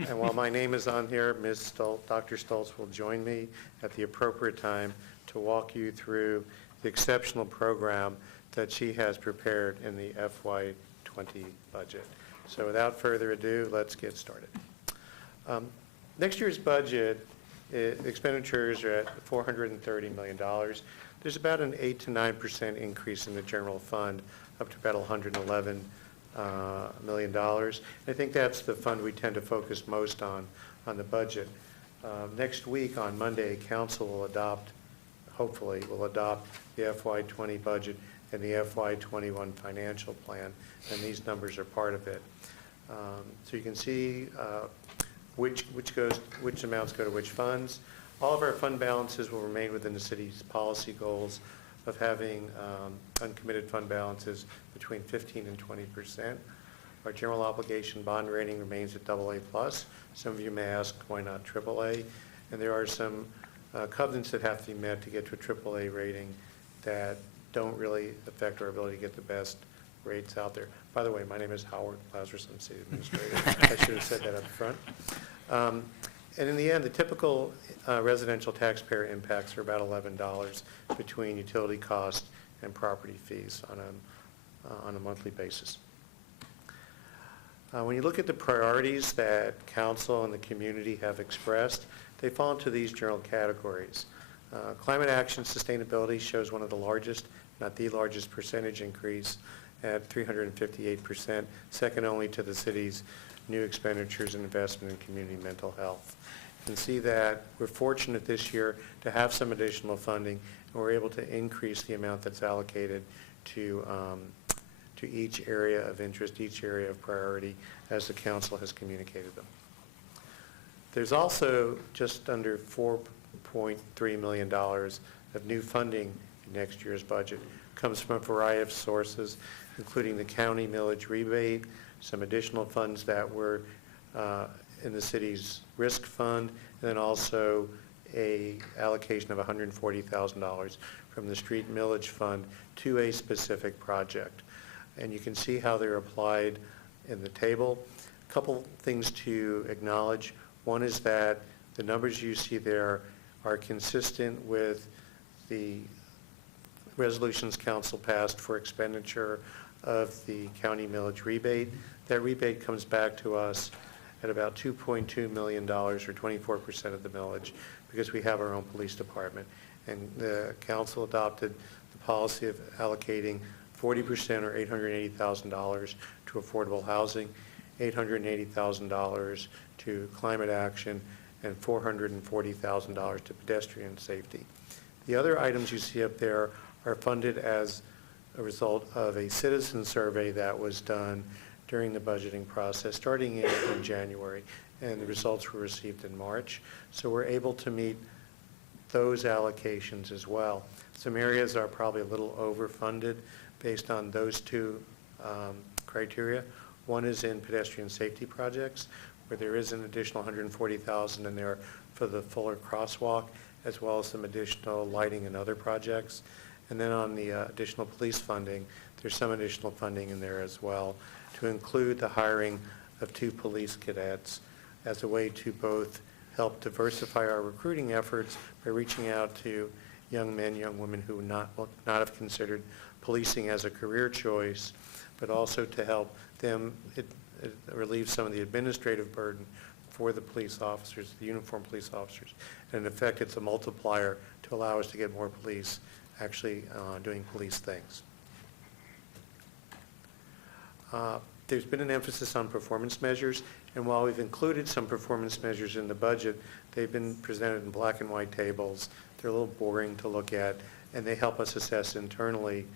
And while my name is on here, Dr. Stoltz will join me at the appropriate time to walk you through the exceptional program that she has prepared in the FY20 budget. So without further ado, let's get started. Next year's budget, expenditures are at $430 million. There's about an 8 to 9% increase in the general fund, up to about $111 million. I think that's the fund we tend to focus most on the budget. Next week, on Monday, Council will adopt, hopefully, will adopt the FY20 budget and the FY21 financial plan, and these numbers are part of it. So you can see which amounts go to which funds. All of our fund balances will remain within the city's policy goals of having uncommitted fund balances between 15 and 20%. Our general obligation bond rating remains at AA+. Some of you may ask, why not AAA? And there are some covenants that have to be met to get to a AAA rating that don't really affect our ability to get the best rates out there. By the way, my name is Howard Lazarus, I'm City Administrator. I should have said that up front. And in the end, the typical residential taxpayer impacts are about $11 between utility costs and property fees on a monthly basis. When you look at the priorities that council and the community have expressed, they fall into these general categories. Climate action sustainability shows one of the largest, not the largest percentage increase at 358%, second only to the city's new expenditures and investment in community mental health. You can see that we're fortunate this year to have some additional funding, and we're able to increase the amount that's allocated to each area of interest, each area of priority, as the council has communicated them. There's also just under $4.3 million of new funding in next year's budget. Comes from a variety of sources, including the county millage rebate, some additional funds that were in the city's risk fund, and then also a allocation of $140,000 from the street millage fund to a specific project. And you can see how they're applied in the table. A couple things to acknowledge. One is that the numbers you see there are consistent with the resolutions council passed for expenditure of the county millage rebate. That rebate comes back to us at about $2.2 million, or 24% of the millage, because we have our own police department. And the council adopted the policy of allocating 40%, or $880,000 to affordable housing, $880,000 to climate action, and $440,000 to pedestrian safety. The other items you see up there are funded as a result of a citizen survey that was done during the budgeting process, starting in January, and the results were received in March. So we're able to meet those allocations as well. Some areas are probably a little overfunded based on those two criteria. One is in pedestrian safety projects, where there is an additional $140,000 in there for the Fuller Crosswalk, as well as some additional lighting and other projects. And then on the additional police funding, there's some additional funding in there as well to include the hiring of 2 police cadets as a way to both help diversify our recruiting efforts by reaching out to young men, young women who would not have considered policing as a career choice, but also to help them relieve some of the administrative burden for the police officers, the uniformed police officers. And in effect, it's a multiplier to allow us to get more police actually doing police things. There's been an emphasis on performance measures, and while we've included some performance measures in the budget, they've been presented in black and white tables. They're a little boring to look at, and they help us assess internally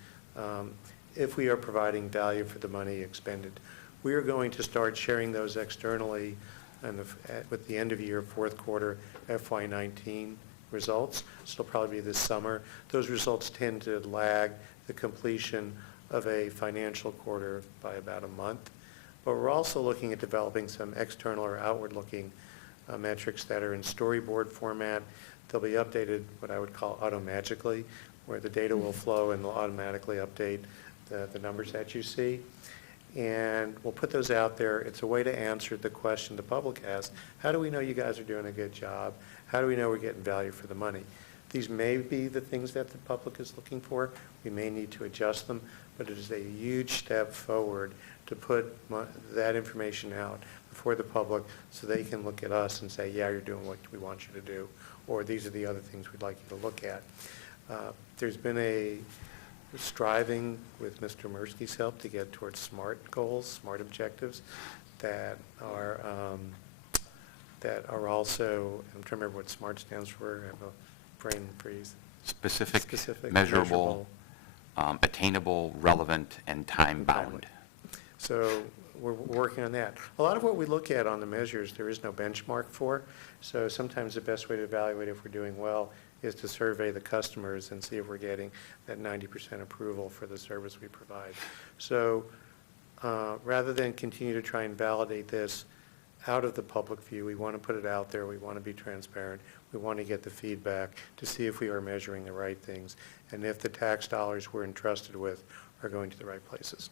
if we are providing value for the money expended. We are going to start sharing those externally with the end of year, fourth quarter FY19 results. So it'll probably be this summer. Those results tend to lag the completion of a financial quarter by about a month. But we're also looking at developing some external or outward-looking metrics that are in storyboard format They'll be updated, what I would call automagically, where the data will flow and they'll automatically update the numbers that you see. And we'll put those out there. It's a way to answer the question the public has. How do we know you guys are doing a good job? How do we know we're getting value for the money? These may be the things that the public is looking for. We may need to adjust them, but it is a huge step forward to put that information out before the public so they can look at us and say, yeah, you're doing what we want you to do, or these are the other things we'd like you to look at. There's been a striving with Mr. Mirsky's help to get towards SMART goals, SMART objectives that are also, I'm trying to remember what SMART stands for. I have a brain freeze. Specific, measurable, attainable, relevant, and time-bound. So we're working on that. A lot of what we look at on the measures, there is no benchmark for. So sometimes the best way to evaluate if we're doing well is to survey the customers and see if we're getting that 90% approval for the service we provide. So rather than continue to try and validate this out of the public view, we want to put it out there. We want to be transparent. We want to get the feedback to see if we are measuring the right things and if the tax dollars we're entrusted with are going to the right places.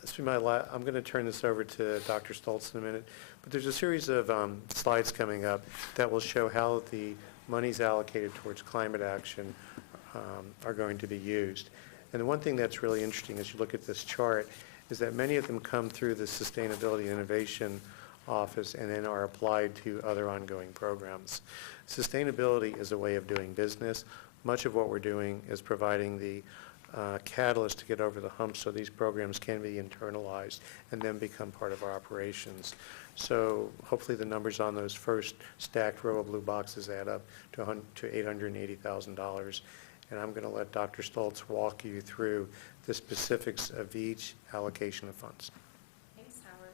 This will be I'm going to turn this over to Dr. Stoltz in a minute, but there's a series of slides coming up that will show how the monies allocated towards climate action are going to be used. And the one thing that's really interesting as you look at this chart is that many of them come through the Sustainability Innovation Office and then are applied to other ongoing programs. Sustainability is a way of doing business. Much of what we're doing is providing the catalyst to get over the hump so these programs can be internalized and then become part of our operations. So hopefully the numbers on those first stacked row of blue boxes add up to $880,000. And I'm going to let Dr. Stoltz walk you through the specifics of each allocation of funds. Thanks, Howard.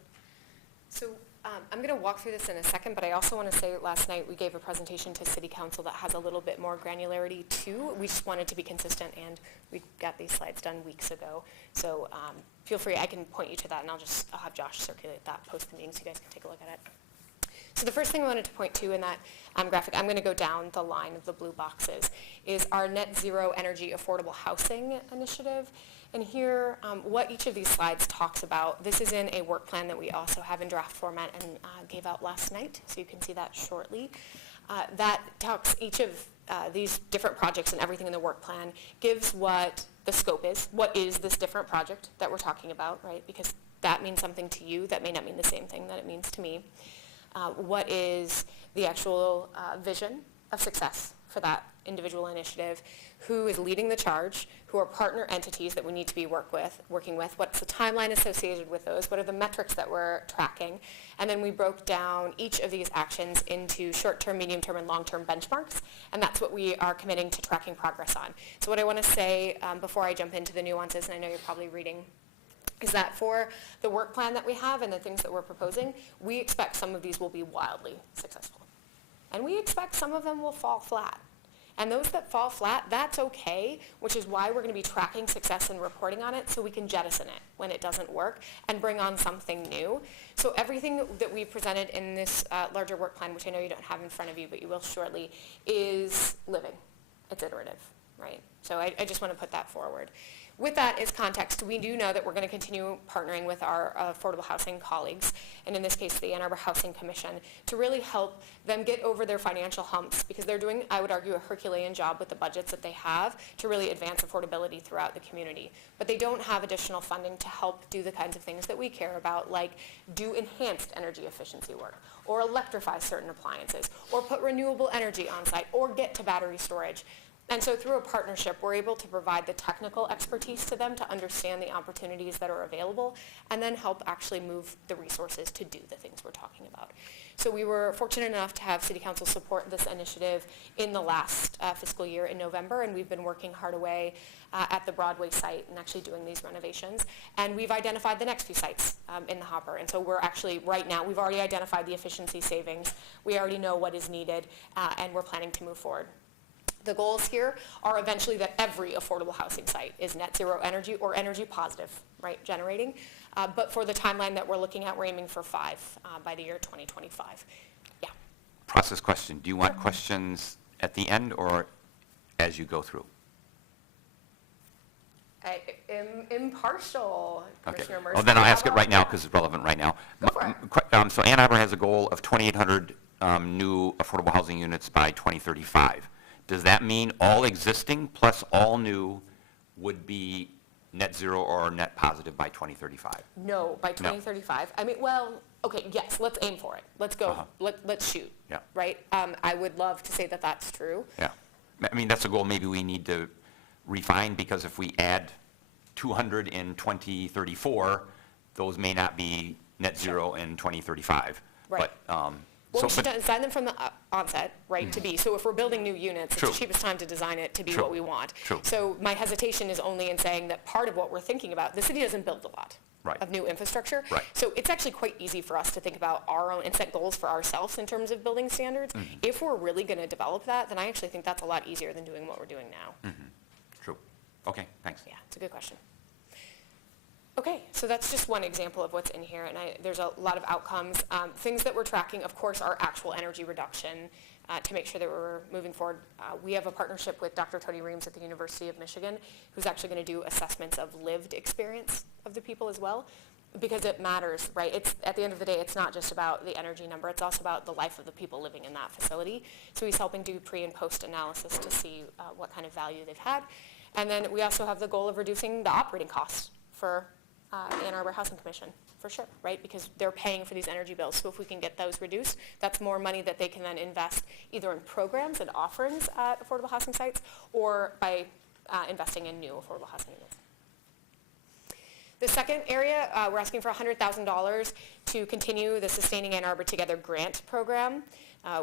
So I'm going to walk through this in a second, but I also want to say last night we gave a presentation to City Council that has a little bit more granularity too. We just wanted to be consistent, and we got these slides done weeks ago. So feel free, I can point you to that, and I'll have Josh circulate that post the meeting so you guys can take a look at it. So the first thing I wanted to point to in that graphic, I'm going to go down the line of the blue boxes, is our Net Zero Energy Affordable Housing Initiative. And here, what each of these slides talks about, this is in a work plan that we also have in draft format and gave out last night, so you can see that shortly. That talks, each of these different projects and everything in the work plan gives what the scope is. What is this different project that we're talking about, right? Because that means something to you. That may not mean the same thing that it means to me. What is the actual vision of success for that individual initiative? Who is leading the charge? Who are partner entities that we need to be working with? What's the timeline associated with those? What are the metrics that we're tracking? And then we broke down each of these actions into short-term, medium-term, and long-term benchmarks, and that's what we are committing to tracking progress on. So what I want to say before I jump into the nuances, and I know you're probably reading, is that for the work plan that we have and the things that we're proposing, we expect some of these will be wildly successful. And we expect some of them will fall flat. And those that fall flat, that's okay, which is why we're going to be tracking success and reporting on it so we can jettison it when it doesn't work and bring on something new. So everything that we presented in this larger work plan, which I know you don't have in front of you, but you will shortly, is living. It's iterative, right? So I just want to put that forward. With that as context, we do know that we're going to continue partnering with our affordable housing colleagues, and in this case, the Ann Arbor Housing Commission, to really help them get over their financial humps, because they're doing, I would argue, a Herculean job with the budgets that they have to really advance affordability throughout the community. But they don't have additional funding to help do the kinds of things that we care about, like do enhanced energy efficiency work, or electrify certain appliances, or put renewable energy on site, or get to battery storage. And so through a partnership, we're able to provide the technical expertise to them to understand the opportunities that are available and then help actually move the resources to do the things we're talking about. So we were fortunate enough to have City Council support this initiative in the last fiscal year in November, and we've been working hard away at the Broadway site and actually doing these renovations. And we've identified the next few sites in the hopper. And so we're actually, right now, we've already identified the efficiency savings. We already know what is needed, and we're planning to move forward. The goals here are eventually that every affordable housing site is net zero energy or energy positive, right, generating. But for the timeline that we're looking at, we're aiming for 5 by the year 2025. Yeah. process question. Do you want questions at the end or as you go through? I am impartial, Okay. Commissioner Mercer. Well, then I'll ask it How right now about- because it's relevant right now. Go for it. So Ann Arbor has a goal of 2,800 new affordable housing units by 2035. Does that mean all existing plus all new would be net zero or net positive by 2035? No, by 2035. I mean, well, okay, yes, let's aim for it. Let's go, Uh-huh. let's shoot. Yeah. Right? I would love to say that that's true. Yeah. I mean, that's a goal maybe we need to refine, because if we add 200 in 2034, those may not be net zero in 2035. Right. But, Well, so, we should but, design them from the onset, right, to be. So if we're building new units, True. it's the cheapest time to design it to be True. what we want. True. So my hesitation is only in saying that part of what we're thinking about, the city doesn't build a lot Right. of new infrastructure. Right. So it's actually quite easy for us to think about our own and set goals for ourselves in terms of building standards. Mm-hmm. If we're really going to develop that, then I actually think that's a lot easier than doing what we're doing now. true. Okay, thanks. Yeah, it's a good question. Okay, so that's just one example of what's in here, and there's a lot of outcomes. Things that we're tracking, of course, are actual energy reduction to make sure that we're moving forward. We have a partnership with Dr. Tony Reams at the University of Michigan, who's actually going to do assessments of lived experience of the people as well, because it matters, right? It's, at the end of the day, it's not just about the energy number, it's also about the life of the people living in that facility. So he's helping do pre and post analysis to see what kind of value they've had. And then we also have the goal of reducing the operating costs for Ann Arbor Housing Commission, for sure, right? Because they're paying for these energy bills. So if we can get those reduced, that's more money that they can then invest either in programs and offerings at affordable housing sites or by investing in new affordable housing units. The second area, we're asking for $100,000 to continue the Sustaining Ann Arbor Together grant program.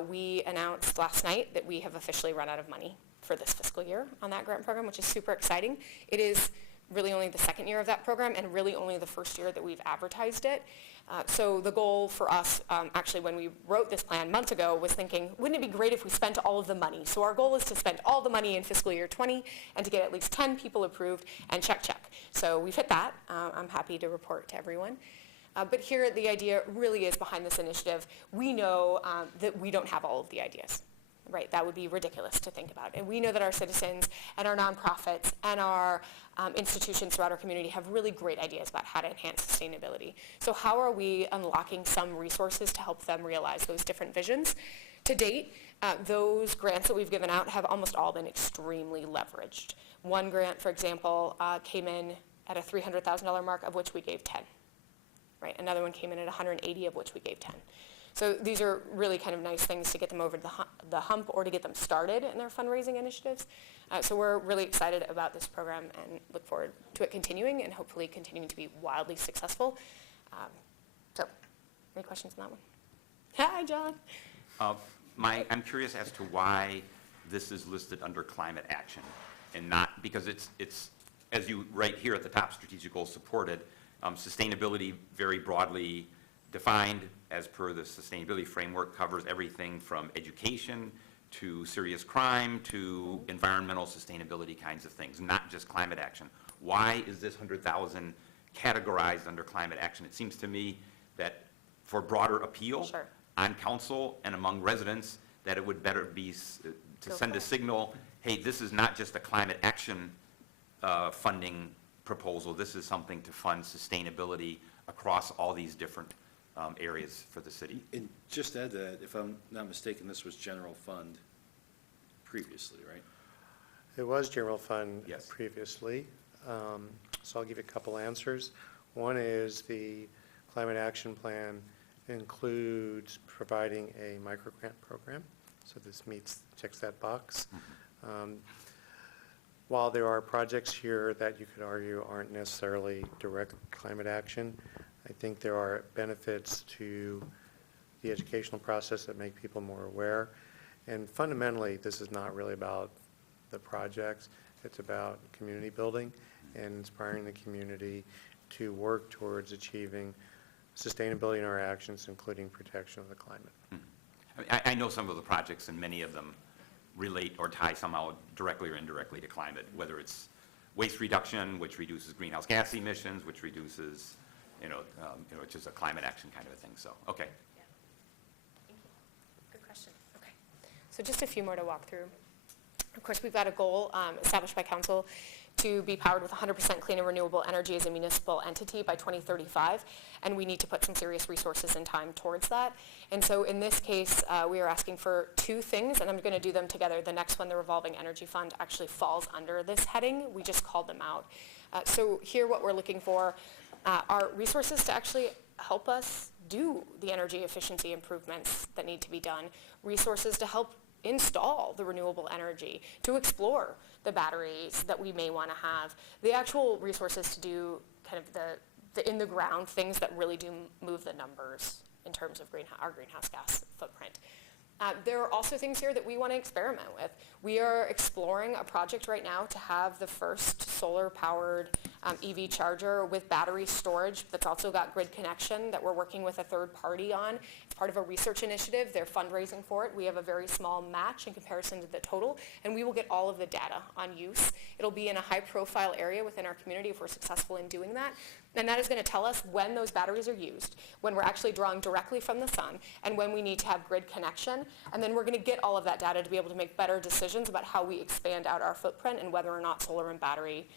We announced last night that we have officially run out of money for this fiscal year on that grant program, which is super exciting. It is really only the second year of that program and really only the first year that we've advertised it. So the goal for us, actually when we wrote this plan months ago, was thinking, wouldn't it be great if we spent all of the money? So our goal is to spend all the money in fiscal year 20 and to get at least 10 people approved and check, check. So we've hit that. I'm happy to report to everyone. But here the idea really is behind this initiative. We know that we don't have all of the ideas. Right, that would be ridiculous to think about. And we know that our citizens and our nonprofits and our institutions throughout our community have really great ideas about how to enhance sustainability. So how are we unlocking some resources to help them realize those different visions? To date, those grants that we've given out have almost all been extremely leveraged. One grant, for example, came in at a $300,000 mark, of which we gave 10. Right, another one came in at 180, of which we gave 10. So these are really kind of nice things to get them over the hump or to get them started in their fundraising initiatives. So we're really excited about this program and look forward to it continuing and hopefully continuing to be wildly successful. So, any questions on that one? Hi, John. I'm curious as to why this is listed under climate action and not, because it's, as you write here at the top, strategic goals supported, sustainability very broadly defined as per the sustainability framework covers everything from education to serious crime to environmental sustainability kinds of things, not just climate action. Why is this 100,000 categorized under climate action? It seems to me that for broader appeal Sure. on council and among residents, that it would better be to Go send for a it. signal, hey, this is not just a climate action funding proposal, this is something to fund sustainability across all these different areas for the city. And just add that, if I'm not mistaken, this was general fund previously, right? It was general fund Yes. previously. So I'll give you a couple answers. One is the climate action plan includes providing a microgrant program. So this checks that box. While there are projects here that you could argue aren't necessarily direct climate action, I think there are benefits to the educational process that make people more aware. And fundamentally, this is not really about the projects. It's about community building and inspiring the community to work towards achieving sustainability in our actions, including protection of the climate. I know some of the projects, and many of them relate or tie somehow directly or indirectly to climate, whether it's waste reduction, which reduces greenhouse gas emissions, which reduces, which is a climate action kind of a thing. So, okay. Thank you. Good question. So just a few more to walk through. Of course, we've got a goal established by council to be powered with 100% clean and renewable energy as a municipal entity by 2035, and we need to put some serious resources and time towards that. And so in this case, we are asking for two things, and I'm going to do them together. The next one, the Revolving Energy Fund, actually falls under this heading. We just called them out. So here what we're looking for are resources to actually help us do the energy efficiency improvements that need to be done, resources to help install the renewable energy, to explore the batteries that we may want to have, the actual resources to do kind of the in-the-ground things that really do move the numbers in terms of our greenhouse gas footprint. There are also things here that we want to experiment with. We are exploring a project right now to have the first solar-powered EV charger with battery storage that's also got grid connection that we're working with a third party on. It's part of a research initiative. They're fundraising for it. We have a very small match in comparison to the total, and we will get all of the data on use. It'll be in a high-profile area within our community if we're successful in doing that. And that is going to tell us when those batteries are used, when we're actually drawing directly from the sun, and when we need to have grid connection. And then we're going to get all of that data to be able to make better decisions about how we expand out our footprint and whether or not solar and battery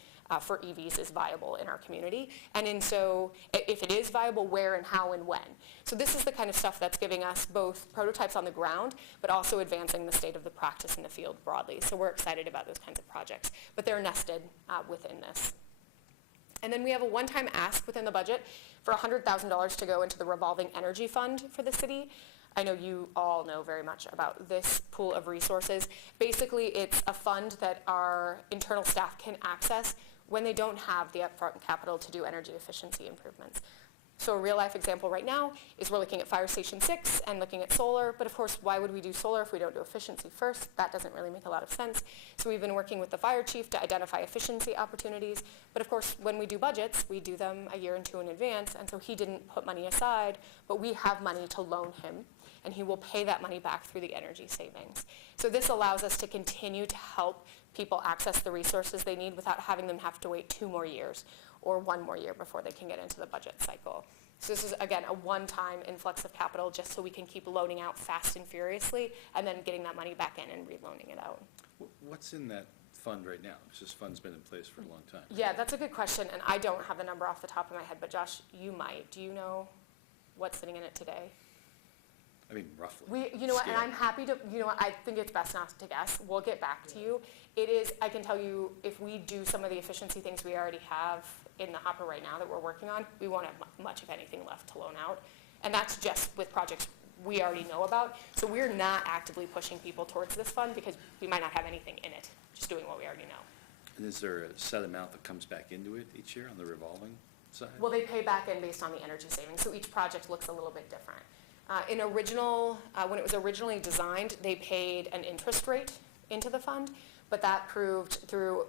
for EVs is viable in our community. And so if it is viable, where and how and when. So this is the kind of stuff that's giving us both prototypes on the ground, but also advancing the state of the practice in the field broadly. So we're excited about those kinds of projects. But they're nested within this. And then we have a one-time ask within the budget for $100,000 to go into the Revolving Energy Fund for the city. I know you all know very much about this pool of resources. Basically, it's a fund that our internal staff can access when they don't have the upfront capital to do energy efficiency improvements. So a real-life example right now is we're looking at Fire Station 6 and looking at solar, but of course, why would we do solar if we don't do efficiency first? That doesn't really make a lot of sense. So we've been working with the fire chief to identify efficiency opportunities, but of course, when we do budgets, we do them a year or two in advance, and so he didn't put money aside, but we have money to loan him, and he will pay that money back through the energy savings. So this allows us to continue to help people access the resources they need without having them have to wait 2 more years or 1 more year before they can get into the budget cycle. So this is, again, a one-time influx of capital just so we can keep loaning out fast and furiously and then getting that money back in and reloaning it out. What's in that fund right now? Because this fund's been in place for a long time. Yeah, that's a good question, and I don't have the number off the top of my head, but Josh, you might. Do you know what's sitting in it today? I mean, roughly. You know what, and I'm happy to, you know what, I think it's best not to guess. We'll get back to you. It is, I can tell you, if we do some of the efficiency things we already have in the hopper right now that we're working on, we won't have much, if anything, left to loan out. And that's just with projects we already know about. So we're not actively pushing people towards this fund because we might not have anything in it, just doing what we already know. And is there a set amount that comes back into it each year on the revolving side? Well, they pay back in based on the energy savings, so each project looks a little bit different. When it was originally designed, they paid an interest rate into the fund, but that proved through,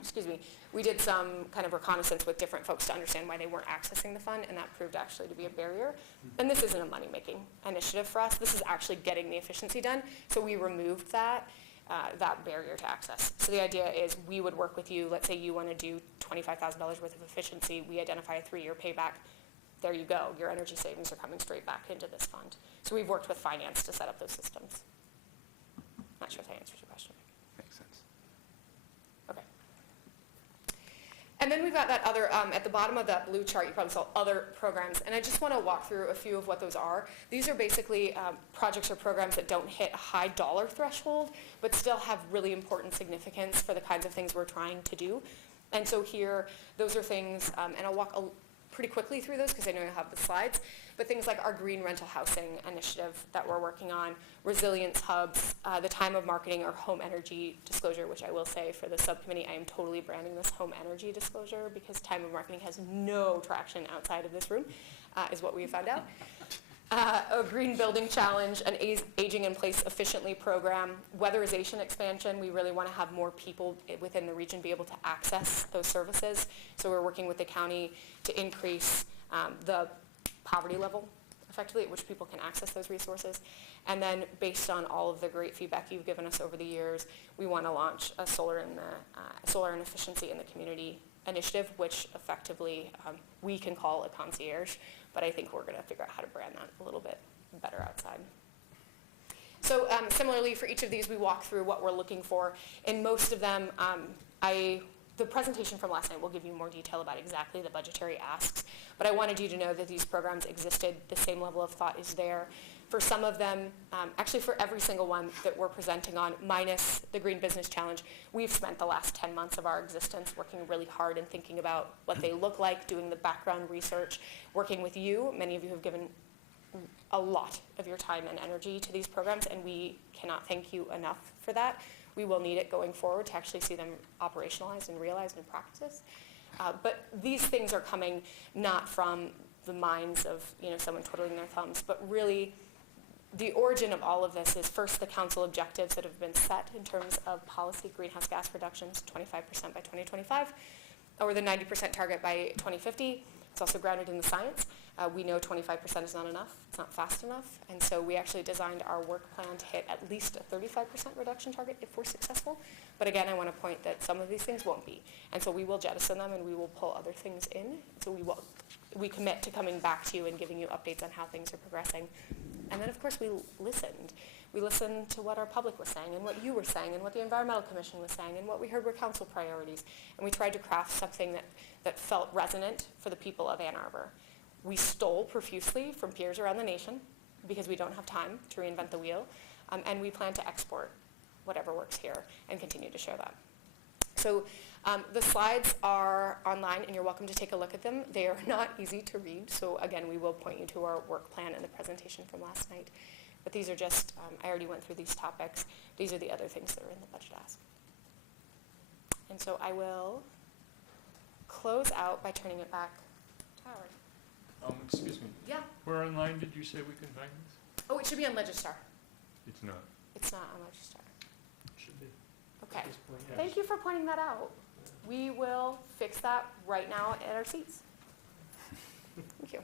excuse me, we did some kind of reconnaissance with different folks to understand why they weren't accessing the fund, and that proved actually to be a barrier. And this isn't a money-making initiative for us. This is actually getting the efficiency done, so we removed that barrier to access. So the idea is we would work with you. Let's say you want to do $25,000 worth of efficiency. We identify a 3-year payback. There you go. Your energy savings are coming straight back into this fund. So we've worked with finance to set up those systems. Not sure if that answers your question. Makes sense. Okay. And then we've got that other, at the bottom of that blue chart, you probably saw other programs. And I just want to walk through a few of what those are. These are basically projects or programs that don't hit a high dollar threshold, but still have really important significance for the kinds of things we're trying to do. And so here, those are things, and I'll walk pretty quickly through those because I know you'll have the slides, but things like our green rental housing initiative that we're working on, resilience hubs, the time of marketing or home energy disclosure, which I will say for the subcommittee, I am totally branding this home energy disclosure because time of marketing has no traction outside of this room, is what we found out. A green building challenge, an aging in place efficiently program, weatherization expansion. We really want to have more people within the region be able to access those services. So we're working with the county to increase the poverty level, effectively, at which people can access those resources. And then based on all of the great feedback you've given us over the years, we want to launch a solar and efficiency in the community initiative, which effectively we can call a concierge, but I think we're going to figure out how to brand that a little bit better outside. So similarly, for each of these, we walk through what we're looking for. In most of them, the presentation from last night will give you more detail about exactly the budgetary asks, but I wanted you to know that these programs existed. The same level of thought is there. For some of them, actually for every single one that we're presenting on, minus the Green Business Challenge, we've spent the last 10 months of our existence working really hard and thinking about what they look like, doing the background research, working with you. Many of you have given a lot of your time and energy to these programs, and we cannot thank you enough for that. We will need it going forward to actually see them operationalized and realized in practice. But these things are coming not from the minds of someone twiddling their thumbs, but really the origin of all of this is first the council objectives that have been set in terms of policy greenhouse gas reductions, 25% by 2025, or the 90% target by 2050. It's also grounded in the science. We know 25% is not enough. It's not fast enough. And so we actually designed our work plan to hit at least a 35% reduction target if we're successful. But again, I want to point that some of these things won't be. And so we will jettison them and we will pull other things in. So we commit to coming back to you and giving you updates on how things are progressing. And then, of course, we listened. We listened to what our public was saying and what you were saying and what the Environmental Commission was saying and what we heard were council priorities. And we tried to craft something that felt resonant for the people of Ann Arbor. We stole profusely from peers around the nation because we don't have time to reinvent the wheel. And we plan to export whatever works here and continue to share that. So the slides are online and you're welcome to take a look at them. They are not easy to read. So again, we will point you to our work plan and the presentation from last night. But these are just, I already went through these topics. These are the other things that are in the budget ask. And so I will close out by turning it back to Howard. Excuse me, Yeah. where online did you say we can find this? Oh, it should be on Legistar. It's not. It's not on Legistar. Should be. Okay. Thank you for pointing that out. We will fix that right now at our seats. Thank you.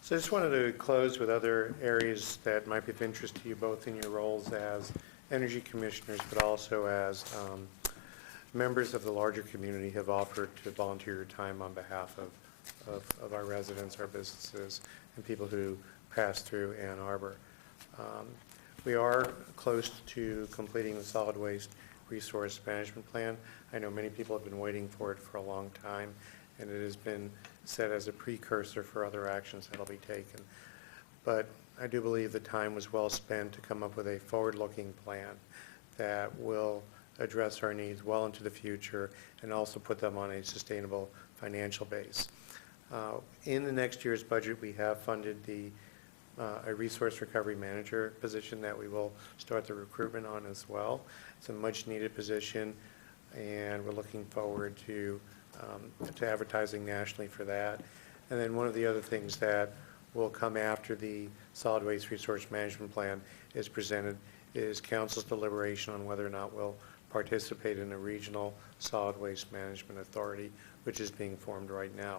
So I just wanted to close with other areas that might be of interest to you, both in your roles as energy commissioners, but also as members of the larger community have offered to volunteer your time on behalf of our residents, our businesses, and people who pass through Ann Arbor. We are close to completing the solid waste resource management plan. I know many people have been waiting for it for a long time, and it has been set as a precursor for other actions that will be taken. But I do believe the time was well spent to come up with a forward-looking plan that will address our needs well into the future and also put them on a sustainable financial base. In the next year's budget, we have funded a resource recovery manager position that we will start the recruitment on as well. It's a much-needed position, and we're looking forward to advertising nationally for that. And then one of the other things that will come after the solid waste resource management plan is presented is council's deliberation on whether or not we'll participate in a regional solid waste management authority, which is being formed right now.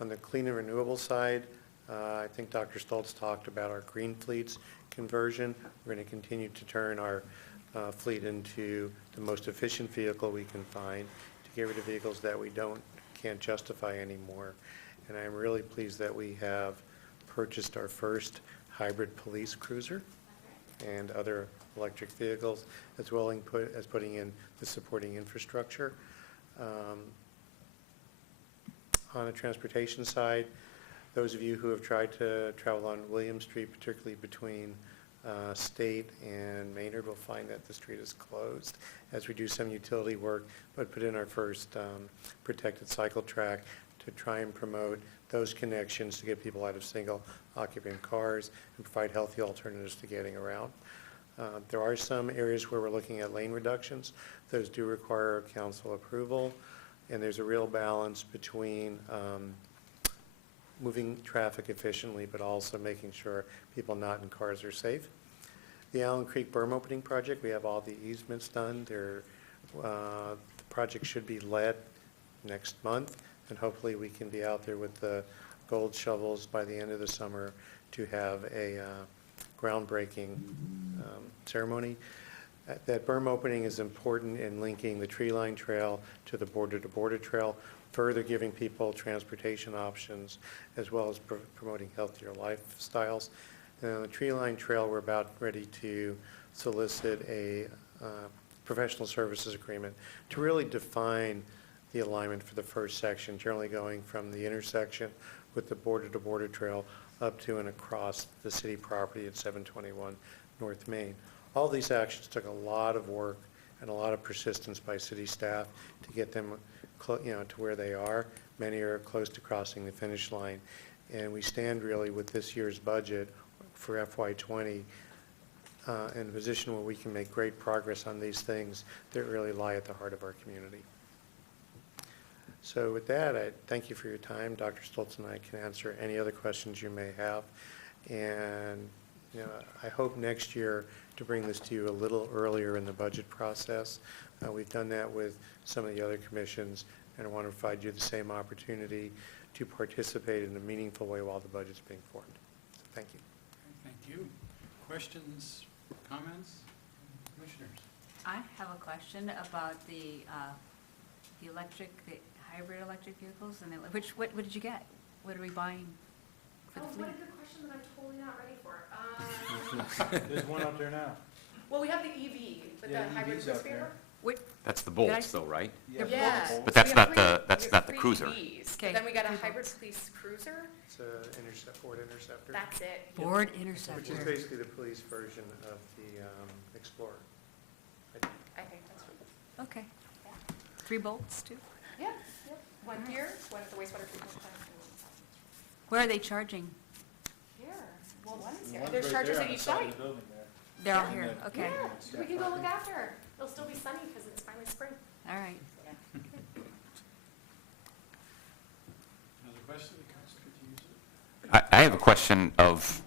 On the clean and renewable side, I think Dr. Stoltz talked about our green fleets conversion. We're going to continue to turn our fleet into the most efficient vehicle we can find to get rid of vehicles that we can't justify anymore. And I'm really pleased that we have purchased our first hybrid police cruiser and other electric vehicles, as well as putting in the supporting infrastructure. On the transportation side, those of you who have tried to travel on William Street, particularly between State and Maynard, will find that the street is closed as we do some utility work, but put in our first protected cycle track to try and promote those connections to get people out of single occupant cars and provide healthy alternatives to getting around. There are some areas where we're looking at lane reductions. Those do require council approval, and there's a real balance between moving traffic efficiently, but also making sure people not in cars are safe. The Allen Creek berm opening project, we have all the easements done. The project should be let next month, and hopefully we can be out there with the gold shovels by the end of the summer to have a groundbreaking ceremony. That berm opening is important in linking the tree line trail to the border-to-border trail, further giving people transportation options, as well as promoting healthier lifestyles. Now, the tree line trail, we're about ready to solicit a professional services agreement to really define the alignment for the first section, generally going from the intersection with the border-to-border trail up to and across the city property at 721 North Main. All these actions took a lot of work and a lot of persistence by city staff to get them to where they are. Many are close to crossing the finish line. And we stand really with this year's budget for FY20 in a position where we can make great progress on these things that really lie at the heart of our community. So with that, I thank you for your time. Dr. Stoltz and I can answer any other questions you may have. And I hope next year to bring this to you a little earlier in the budget process. We've done that with some of the other commissions, and I want to provide you the same opportunity to participate in a meaningful way while the budget's being formed. So thank you. Thank you. Questions, comments, commissioners? I have a question about the hybrid electric vehicles, and what did you get? What are we buying for the fleet? What a good question that I'm totally not ready for. There's one out there now. Well, we have the EV, but the Yeah, hybrid EVs cruise out there. paper? That's the Did I Bolts see- though, right? Yeah. But that's We have not the three cruiser. EVs, Okay. but then we got a Three hybrid Bolts. police cruiser. It's a Ford Interceptor, That's it. Ford which is Interceptor. basically the police version of the Explorer. I think that's right. Okay. 3 bolts too? Yep, yep. One here, one at the wastewater treatment plant. Where are they charging? Here, well, one is here. There's chargers at each site. They're all here, okay. Yeah, we can go look after. It'll still be sunny because it's finally spring. All right. Another question, Councilor? I have a question of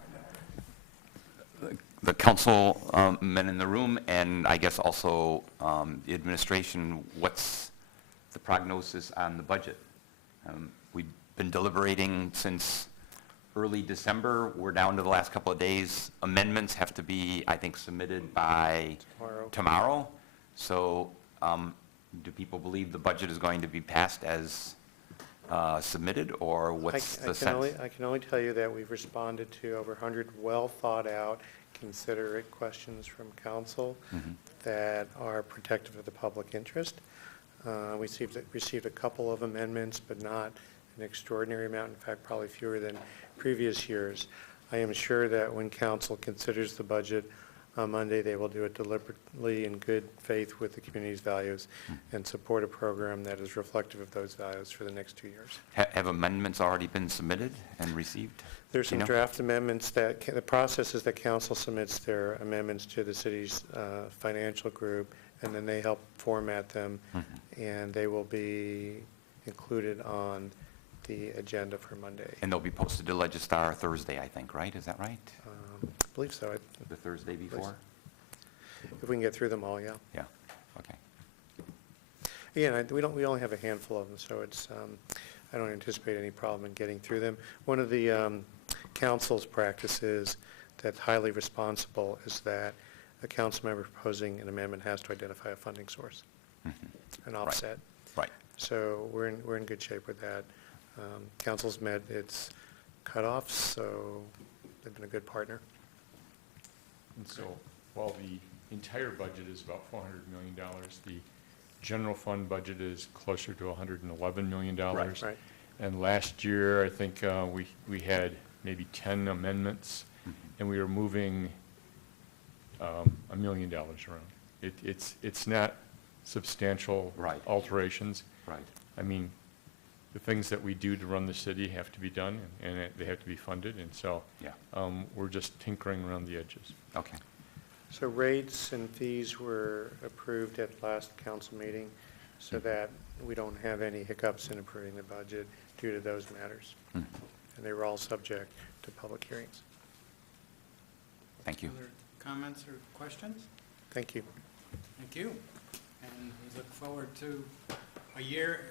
the council men in the room, and I guess also the administration. What's the prognosis on the budget? We've been deliberating since early December. We're down to the last couple of days. Amendments have to be, I think, submitted by tomorrow. So do people believe the budget is going to be passed as submitted, or what's the sense? I can only tell you that we've responded to over 100 well-thought-out, considerate questions from council that are protective of the public interest. We received a couple of amendments, but not an extraordinary amount, in fact, probably fewer than previous years. I am sure that when council considers the budget on Monday, they will do it deliberately in good faith with the community's values and support a program that is reflective of those values for the next 2 years. Have amendments already been submitted and received? There's Do you some know? draft amendments that, the process is that council submits their amendments to the city's financial group, and then they help format them, and they will be included on the agenda for Monday. And they'll be posted to Legistar Thursday, I think, right? Is that right? I believe so. The Thursday before? If we can get through them all, yeah. Yeah, okay. Again, we only have a handful of them, so it's, I don't anticipate any problem in getting through them. One of the council's practices that's highly responsible is that a council member proposing an amendment has to identify a funding source, an offset. Right. So we're in good shape with that. Council's met its cutoffs, so they've been a good partner. And so, while the entire budget is about $400 million, the general fund budget is closer to $111 million. Right. And last year, I think we had maybe 10 amendments, and we were moving $1 million around. It's not substantial Right. alterations. Right. I mean, the things that we do to run the city have to be done, and they have to be funded, and so Yeah. we're just tinkering around the edges. Okay. So rates and fees were approved at last council meeting so that we don't have any hiccups in approving the budget due to those matters. And they were all subject to public hearings. Thank you. Other comments or questions? Thank you. Thank you. And we look forward to a year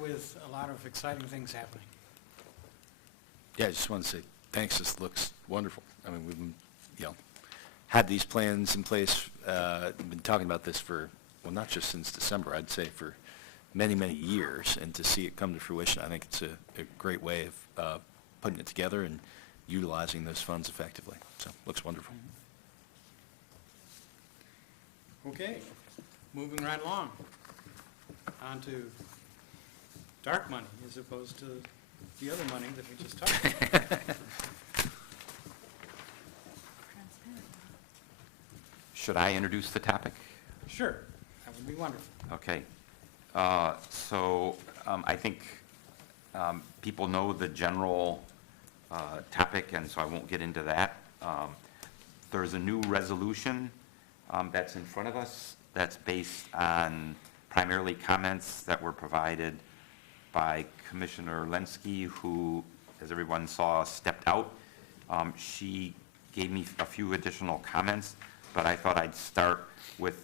with a lot of exciting things happening. Yeah, I just want to say, thanks, this looks wonderful. I mean, we've been, had these plans in place, been talking about this for, well, not just since December, I'd say for many, many years, and to see it come to fruition, I think it's a great way of putting it together and utilizing those funds effectively. So, looks wonderful. Okay, moving right along. On to dark money as opposed to the other money that we just talked about. Should I introduce the topic? Sure, that would be wonderful. Okay. I think people know the general topic, and so I won't get into that. There's a new resolution that's in front of us that's based on primarily comments that were provided by Commissioner Lenski, who, as everyone saw, stepped out. She gave me a few additional comments, but I thought I'd start with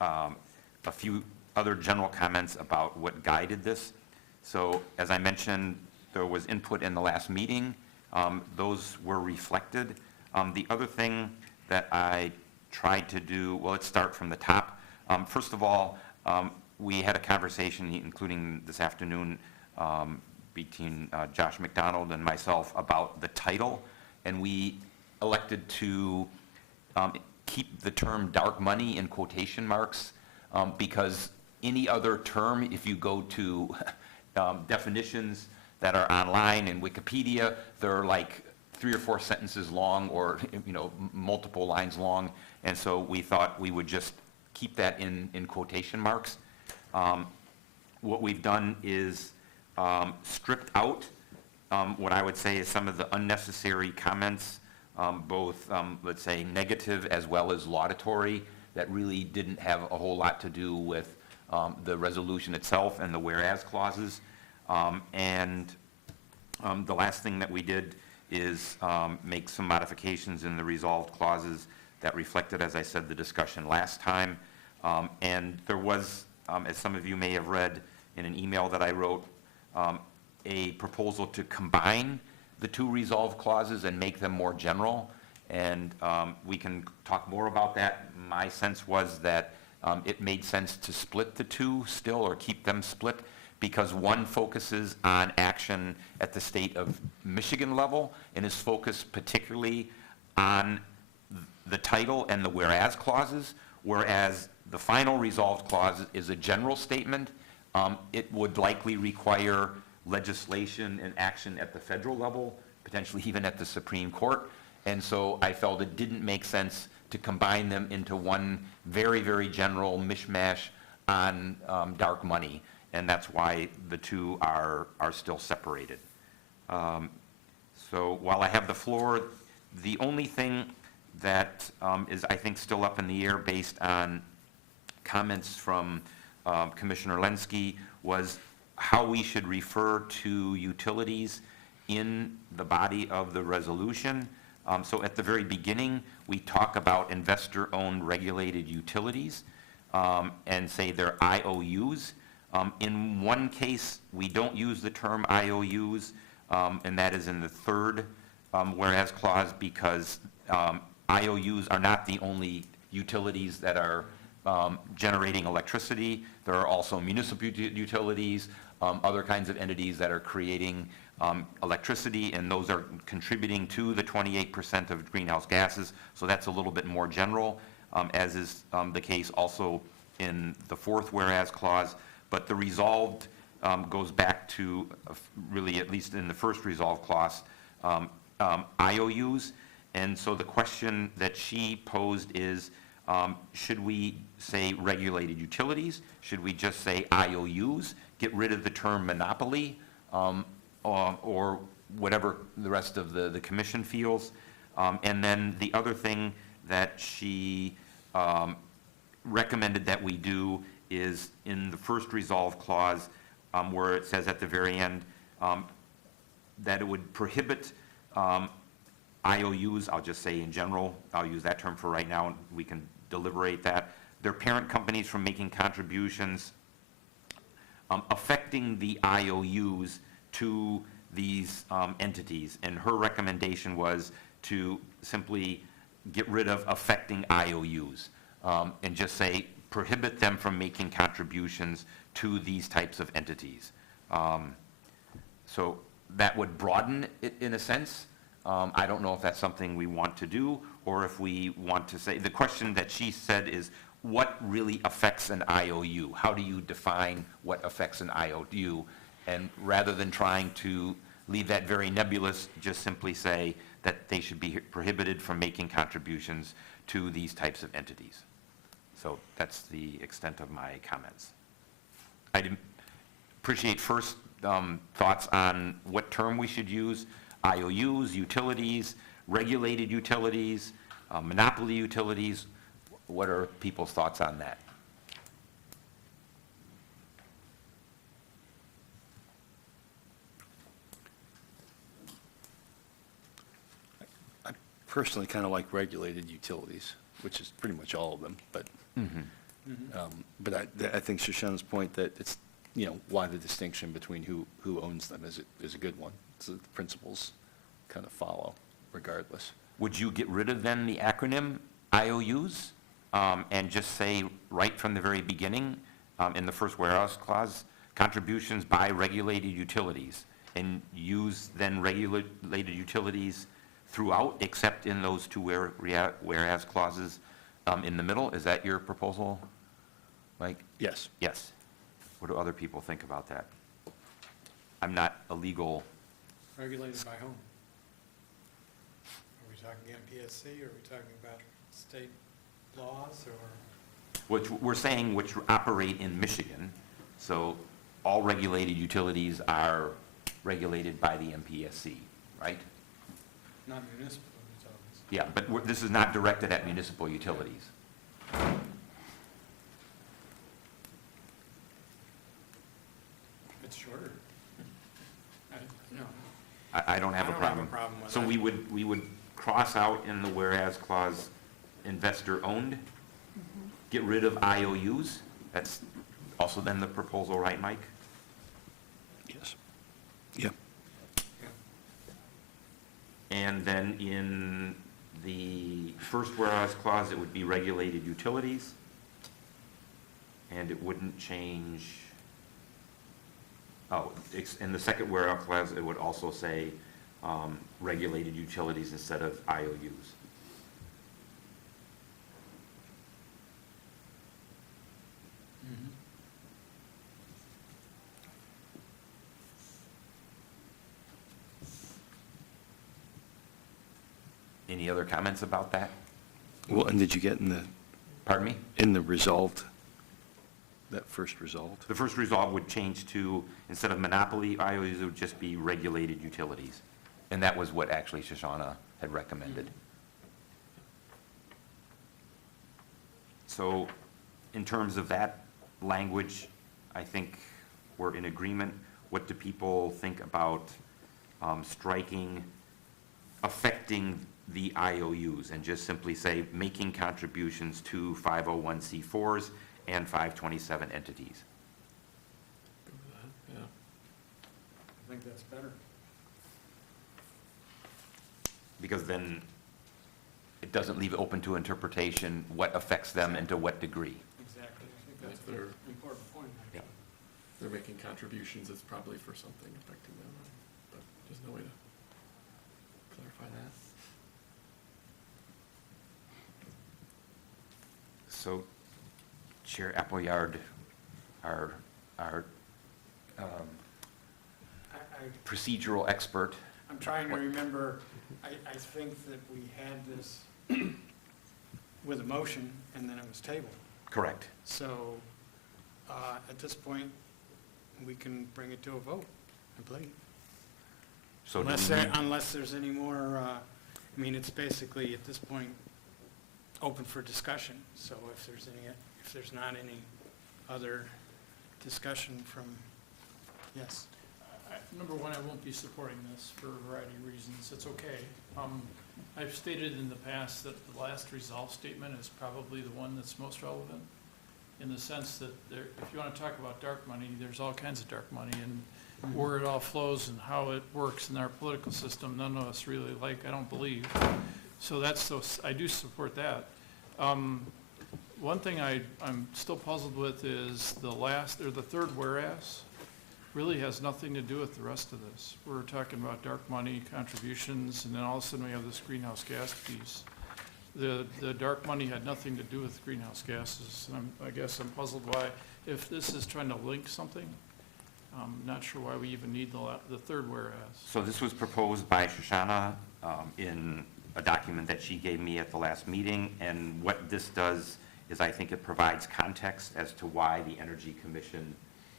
a few other general comments about what guided this. So, as I mentioned, there was input in the last meeting. Those were reflected. The other thing that I tried to do, well, let's start from the top. First of all, we had a conversation, including this afternoon, between Josh McDonald and myself about the title, and we elected to keep the term dark money in quotation marks, because any other term, if you go to definitions that are online in Wikipedia, they're like 3 or 4 sentences long, or multiple lines long, and so we thought we would just keep that in quotation marks. What we've done is stripped out what I would say is some of the unnecessary comments, both, let's say, negative as well as laudatory, that really didn't have a whole lot to do with the resolution itself and the whereas clauses. The last thing that we did is make some modifications in the resolved clauses that reflected, as I said, the discussion last time. And there was, as some of you may have read in an email that I wrote, a proposal to combine the 2 resolved clauses and make them more general. And we can talk more about that. My sense was that it made sense to split the 2 still, or keep them split, because one focuses on action at the state of Michigan level and is focused particularly on the title and the whereas clauses, whereas the final resolved clause is a general statement. It would likely require legislation and action at the federal level, potentially even at the Supreme Court. And so I felt it didn't make sense to combine them into one very, very general mishmash on dark money. And that's why the 2 are still separated. So while I have the floor, the only thing that is, I think, still up in the air based on comments from Commissioner Lenski was how we should refer to utilities in the body of the resolution. So at the very beginning, we talk about investor-owned regulated utilities and say they're IOUs. In one case, we don't use the term IOUs, and that is in the 3rd whereas clause, because IOUs are not the only utilities that are generating electricity. There are also municipal utilities, other kinds of entities that are creating electricity, and those are contributing to the 28% of greenhouse gases. So that's a little bit more general, as is the case also in the 4th whereas clause. But the resolved goes back to, really, at least in the first resolved clause, IOUs. And so the question that she posed is, should we say regulated utilities? Should we just say IOUs? Get rid of the term monopoly, or whatever the rest of the commission feels. And then the other thing that she recommended that we do is in the first resolve clause, where it says at the very end that it would prohibit IOUs, I'll just say in general, I'll use that term for right now, and we can deliberate that, their parent companies from making contributions affecting the IOUs to these entities. And her recommendation was to simply get rid of affecting IOUs and just say prohibit them from making contributions to these types of entities. So that would broaden it in a sense, I don't know if that's something we want to do, or if we want to say, the question that she said is, what really affects an IOU? How do you define what affects an IOU? And rather than trying to leave that very nebulous, just simply say that they should be prohibited from making contributions to these types of entities. So that's the extent of my comments. I'd appreciate first thoughts on what term we should use: IOUs, utilities, regulated utilities, monopoly utilities. What are people's thoughts on that? I personally kind of like regulated utilities, which is pretty much all of them, but, but I think Shoshana's point that it's, you know, why the distinction between who owns them is a good one. So the principles kind of follow regardless. Would you get rid of then the acronym IOUs and just say right from the very beginning in the first whereas clause, contributions by regulated utilities, and use then regulated utilities throughout except in those two whereas clauses in the middle? Is that your proposal, Mike? Yes. Yes. What do other people think about that? I'm not a legal, Regulated by whom? Are we talking MPSC, or are we talking about state laws, or? which we're saying which operate in Michigan, so all regulated utilities are regulated by the MPSC, right? Not municipal utilities. Yeah, but this is not directed at municipal utilities. It's shorter. No. I don't have a I don't have a problem. problem with So that. we would cross out in the whereas clause, investor-owned, get rid of IOUs. That's also then the proposal, right, Mike? Yes. Yeah. And then in the first whereas clause, it would be regulated utilities. And it wouldn't change, in the second whereas clause, it would also say regulated utilities instead of IOUs. Any other comments about that? Well, and did you get Pardon me? in the resolved, that first resolved? The first resolve would change to, instead of monopoly IOUs, it would just be regulated utilities. And that was what actually Shoshana had recommended. So in terms of that language, I think we're in agreement. What do people think about striking affecting the IOUs and just simply say making contributions to 501c4s and 527 entities? Yeah. I think that's better. Because then it doesn't leave it open to interpretation what affects them and to what degree. Exactly. I think that's If an they're- important point, Yeah. actually. If they're making contributions, it's probably for something affecting them, but there's no way to clarify that. So Chair Appleyard, our I- procedural expert, I'm trying to remember, I think that we had this with a motion, and then it was tabled. correct. So, at this point, we can bring it to a vote, I believe. So do Unless we there, need- unless there's any more, I mean, it's basically, at this point, open for discussion. So if there's not any other discussion from, yes. Number one, I won't be supporting this for a variety of reasons. It's okay. I've stated in the past that the last resolve statement is probably the one that's most relevant, in the sense that if you want to talk about dark money, there's all kinds of dark money, and where it all flows and how it works in our political system, none of us really like, I don't believe. So I do support that. One thing I'm still puzzled with is the third whereas, really has nothing to do with the rest of this. We're talking about dark money contributions, and then all of a sudden we have this greenhouse gas piece. The dark money had nothing to do with greenhouse gases, and I guess I'm puzzled why, if this is trying to link something, I'm not sure why we even need the third whereas. So this was proposed by Shoshana in a document that she gave me at the last meeting, and what this does is I think it provides context as to why the Energy Commission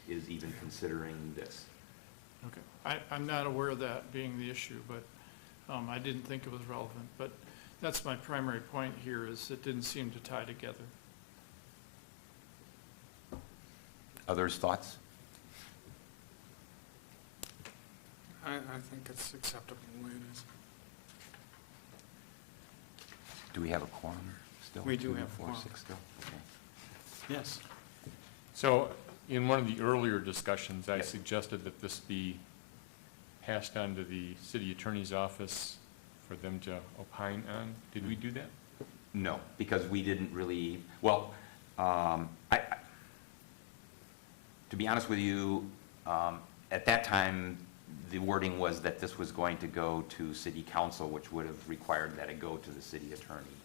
is even considering this. Okay, I'm not aware of that being the issue, but I didn't think it was relevant. But that's my primary point here, is it didn't seem to tie together. Others' thoughts? I think it's acceptable the way it is. Do we have a quorum still? We do 2, have 4, quorum. 6 still? Okay. Yes. So in one of the earlier discussions, I Yep. suggested that this be passed on to the city attorney's office for them to opine on. Did we do that? No, because we didn't really, well, to be honest with you, at that time, the wording was that this was going to go to city council, which would have required that it go to the city attorney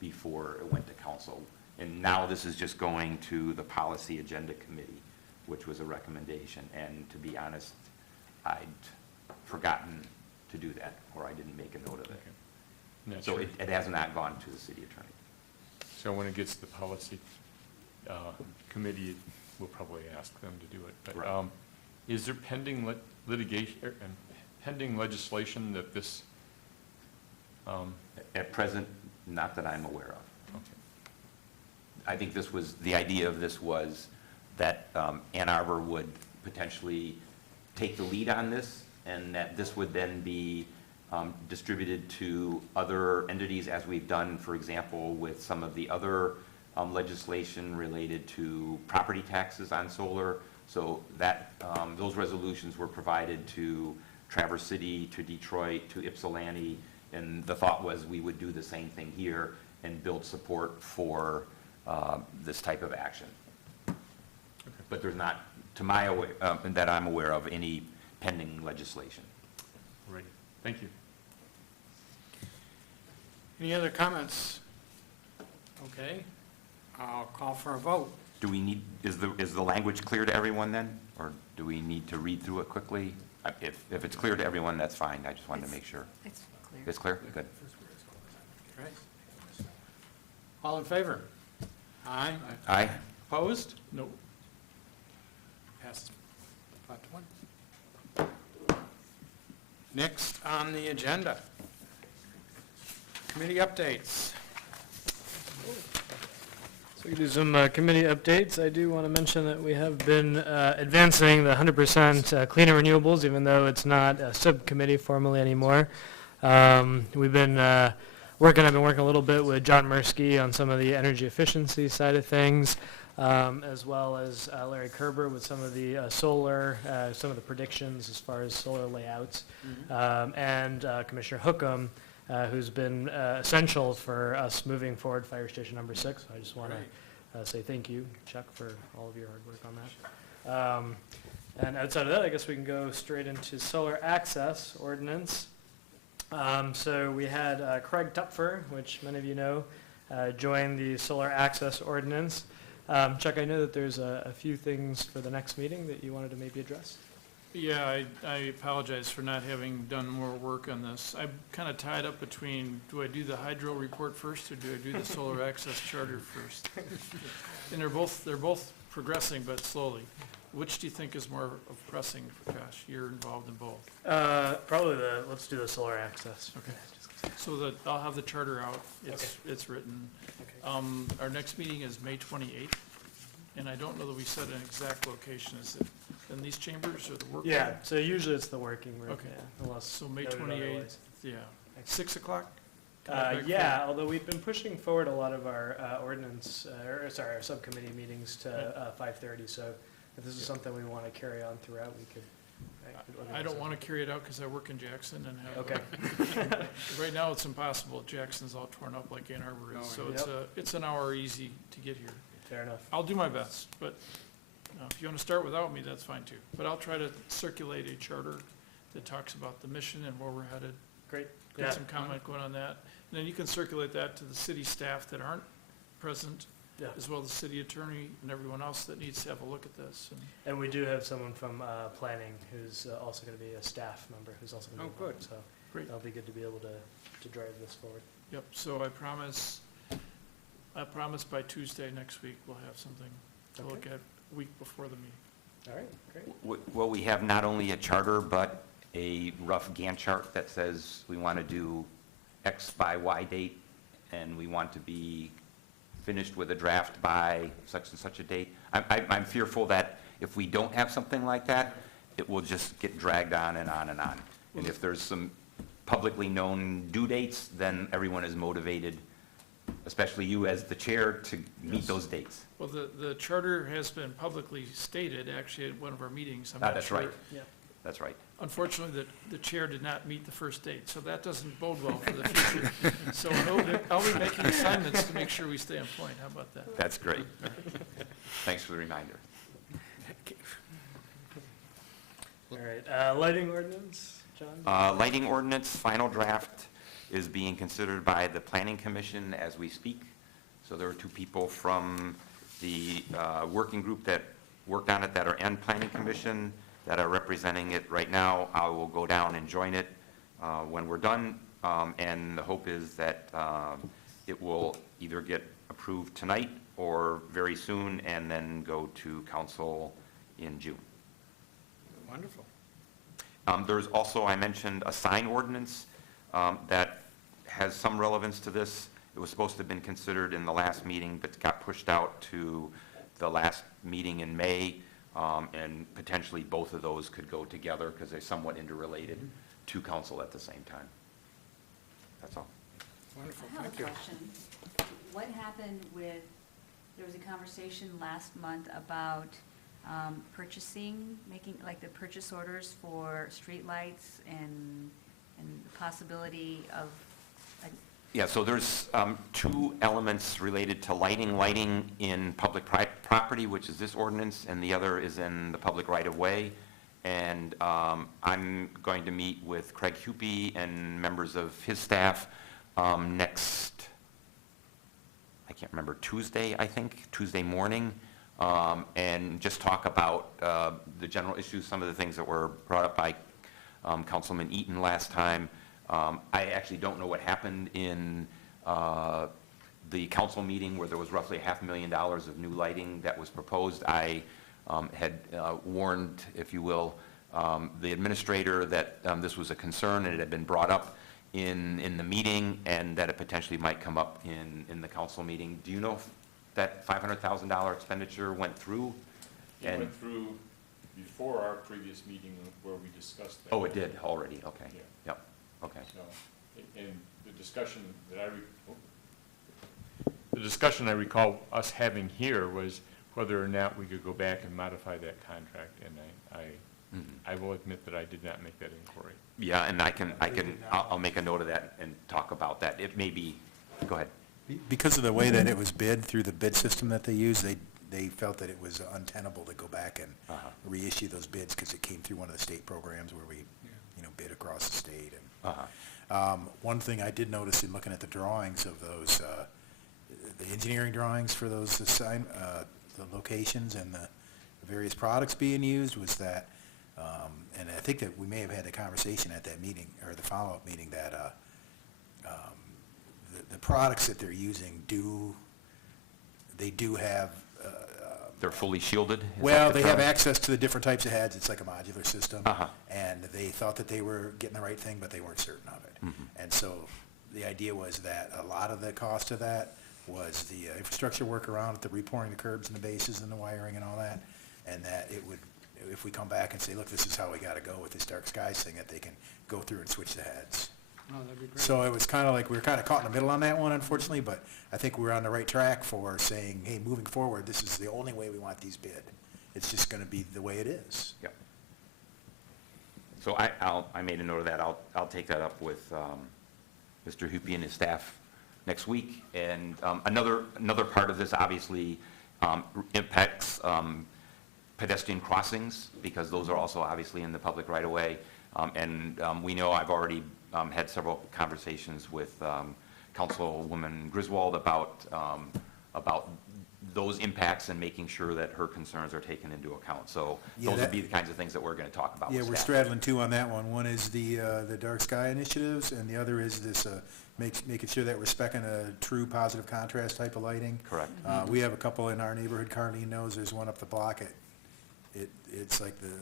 before it went to council. And now this is just going to the policy agenda committee, which was a recommendation. And to be honest, I'd forgotten to do that, or I didn't make a note of it. Not So sure. it has not gone to the city attorney. So when it gets to the policy committee, we'll probably ask them to do it. But Right. is there pending litigation, pending legislation that this, At present, not that I'm aware of. okay. I think this was, the idea of this was that Ann Arbor would potentially take the lead on this, and that this would then be distributed to other entities, as we've done, for example, with some of the other legislation related to property taxes on solar. So that, those resolutions were provided to Traverse City, to Detroit, to Ypsilanti, and the thought was we would do the same thing here and build support for this type of action. But there's not, to my that I'm aware of, any pending legislation. Right. Thank you. Any other comments? Okay, I'll call for a vote. Do we need, is the language clear to everyone then? Or do we need to read through it quickly? If it's clear to everyone, that's fine. I just wanted to make sure. It's clear. It's clear? Good. Right. All in favor? Aye. Aye? Opposed? No, Passes 5 to 1. Next on the agenda, committee updates. So we do some committee updates. I do want to mention that we have been advancing the 100% cleaner renewables, even though it's not a subcommittee formally anymore. We've been I've been working a little bit with John Mursky on some of the energy efficiency side of things, as well as Larry Kerber with some of the solar, some of the predictions as far as solar layouts, and Commissioner Hookham, who's been essential for us moving forward Fire Station number 6. I just want to say thank you, Chuck, for all of your hard work on that. And outside of that, I guess we can go straight into solar access ordinance. So we had Craig Tupfer, which many of you know, join the solar access ordinance. Chuck, I know that there's a few things for the next meeting that you wanted to maybe address. yeah, I apologize for not having done more work on this. I'm kind of tied up between, do I do the hydro report first, or do I do the solar access charter first? And they're both progressing, but slowly. Which do you think is more of pressing, Prakash? You're involved in both. Probably let's do the solar access. Okay. So I'll have the charter out. It's written. Our next meeting is May 28th, and I don't know that we set an exact location. Is it in these chambers or the work room? Yeah, so usually it's the working room, Okay. yeah, unless So May noted 28th, otherwise. yeah. 6 o'clock? Can I back Yeah, although we've been pushing forward a lot of our ordinance, our subcommittee meetings to 5:30, so if this is something we want to carry on throughout, we could. I don't want to carry it out because I work in Jackson and have. Okay. Right now, it's impossible. Jackson's all torn up like Ann Arbor is, so it's an hour easy to get here. Fair enough. I'll do my best, but if if you want to start without me, that's fine too. But I'll try to circulate a charter that talks about the mission and where we're headed. Great. Get some comment going on that. And then you can circulate that to the city staff that aren't present, Yeah. as well as the city attorney and everyone else that needs to have a look at this. And And we do have someone from planning who's also going to be a staff member who's also going to be Oh, involved. So Great. that'll be good to be able to drive this forward. Yep, so I promise by Tuesday next week, we'll have something to look at a week before the meeting. All right, great. Well, we have not only a charter, but a rough Gantt chart that says we want to do X by Y date, and we want to be finished with a draft by such and such a date. I'm fearful that if we don't have something like that, it will just get dragged on and on and on. And if there's some publicly known due dates, then everyone is motivated, especially you as the chair, to meet Yes. those dates. Well, the charter has been publicly stated, actually, at one of our meetings. I'm not That's sure. right. Yeah. That's right. Unfortunately, the chair did not meet the first date, so that doesn't bode well for the future. So I'll be making assignments to make sure we stay on point. How about that? That's great. Thanks for the reminder. All right, lighting ordinance, John? Lighting ordinance, final draft is being considered by the planning commission as we speak. So there are two people from the working group that worked on it that are in planning commission that are representing it right now. I will go down and join it when we're done. And the hope is that it will either get approved tonight or very soon and then go to council in June. Wonderful. There's also, I mentioned, a sign ordinance that has some relevance to this. It was supposed to have been considered in the last meeting, but got pushed out to the last meeting in May, and potentially both of those could go together because they're somewhat interrelated to council at the same time. That's all. Wonderful, I have thank a you. question. What happened with, there was a conversation last month about purchasing, making, like the purchase orders for streetlights and the possibility of, like, Yeah, so there's two elements related to lighting. Lighting in public property, which is this ordinance, and the other is in the public right-of-way. And I'm going to meet with Craig Hupy and members of his staff next, I can't remember, Tuesday, I think, Tuesday morning, and just talk about the general issues, some of the things that were brought up by Councilman Eaton last time. I actually don't know what happened in the council meeting where there was roughly $500,000 of new lighting that was proposed. I had warned, if you will, the administrator that this was a concern and it had been brought up in the meeting and that it potentially might come up in the council meeting. Do you know if that $500,000 expenditure went through? It And- went through before our previous meeting where we discussed that. Oh, it did already, okay. Yeah. Yep, okay. So, and the discussion that the discussion I recall us having here was whether or not we could go back and modify that contract, and I will admit that I did not make that inquiry. Yeah, and I'll make a note of that and talk about that. It may be, go ahead. Because of the way that it was bid through the bid system that they use, they felt that it was untenable to go back and reissue those bids because it came through one of the state programs where we, bid across the state. And one thing I did notice in looking at the drawings of those, the engineering drawings for those the locations and the various products being used was that, and I think that we may have had a conversation at that meeting or the follow-up meeting that the products that they're using do have. They're fully shielded? Is that Well, the they have term? access to the different types of heads. It's like a modular system. Uh-huh. And they thought that they were getting the right thing, but they weren't certain of it. Mhm. And so the idea was that a lot of the cost of that was the infrastructure work around it, the repouring the curbs and the bases and the wiring and all that. And that it would, if we come back and say, look, this is how we got to go with this dark skies thing, that they can go through and switch the heads. Oh, that'd be great. So it was kind of like, we were kind of caught in the middle on that one, unfortunately, but I think we're on the right track for saying, hey, moving forward, this is the only way we want these bid. It's just going to be the way it is. Yep. So I made a note of that. I'll take that up with Mr. Hupy and his staff next week. And another part of this obviously impacts pedestrian crossings, because those are also obviously in the public right of way. And we know, I've already had several conversations with Councilwoman Griswold about those impacts and making sure that her concerns are taken into account. So Yeah, those would that- be the kinds of things that we're going to talk about with Yeah, we're staff. straddling two on that one. One is the dark sky initiatives, and the other is this, making sure that we're speccing a true positive contrast type of lighting. Correct. We have a couple in our neighborhood. Carleen knows there's one up the block. It's like the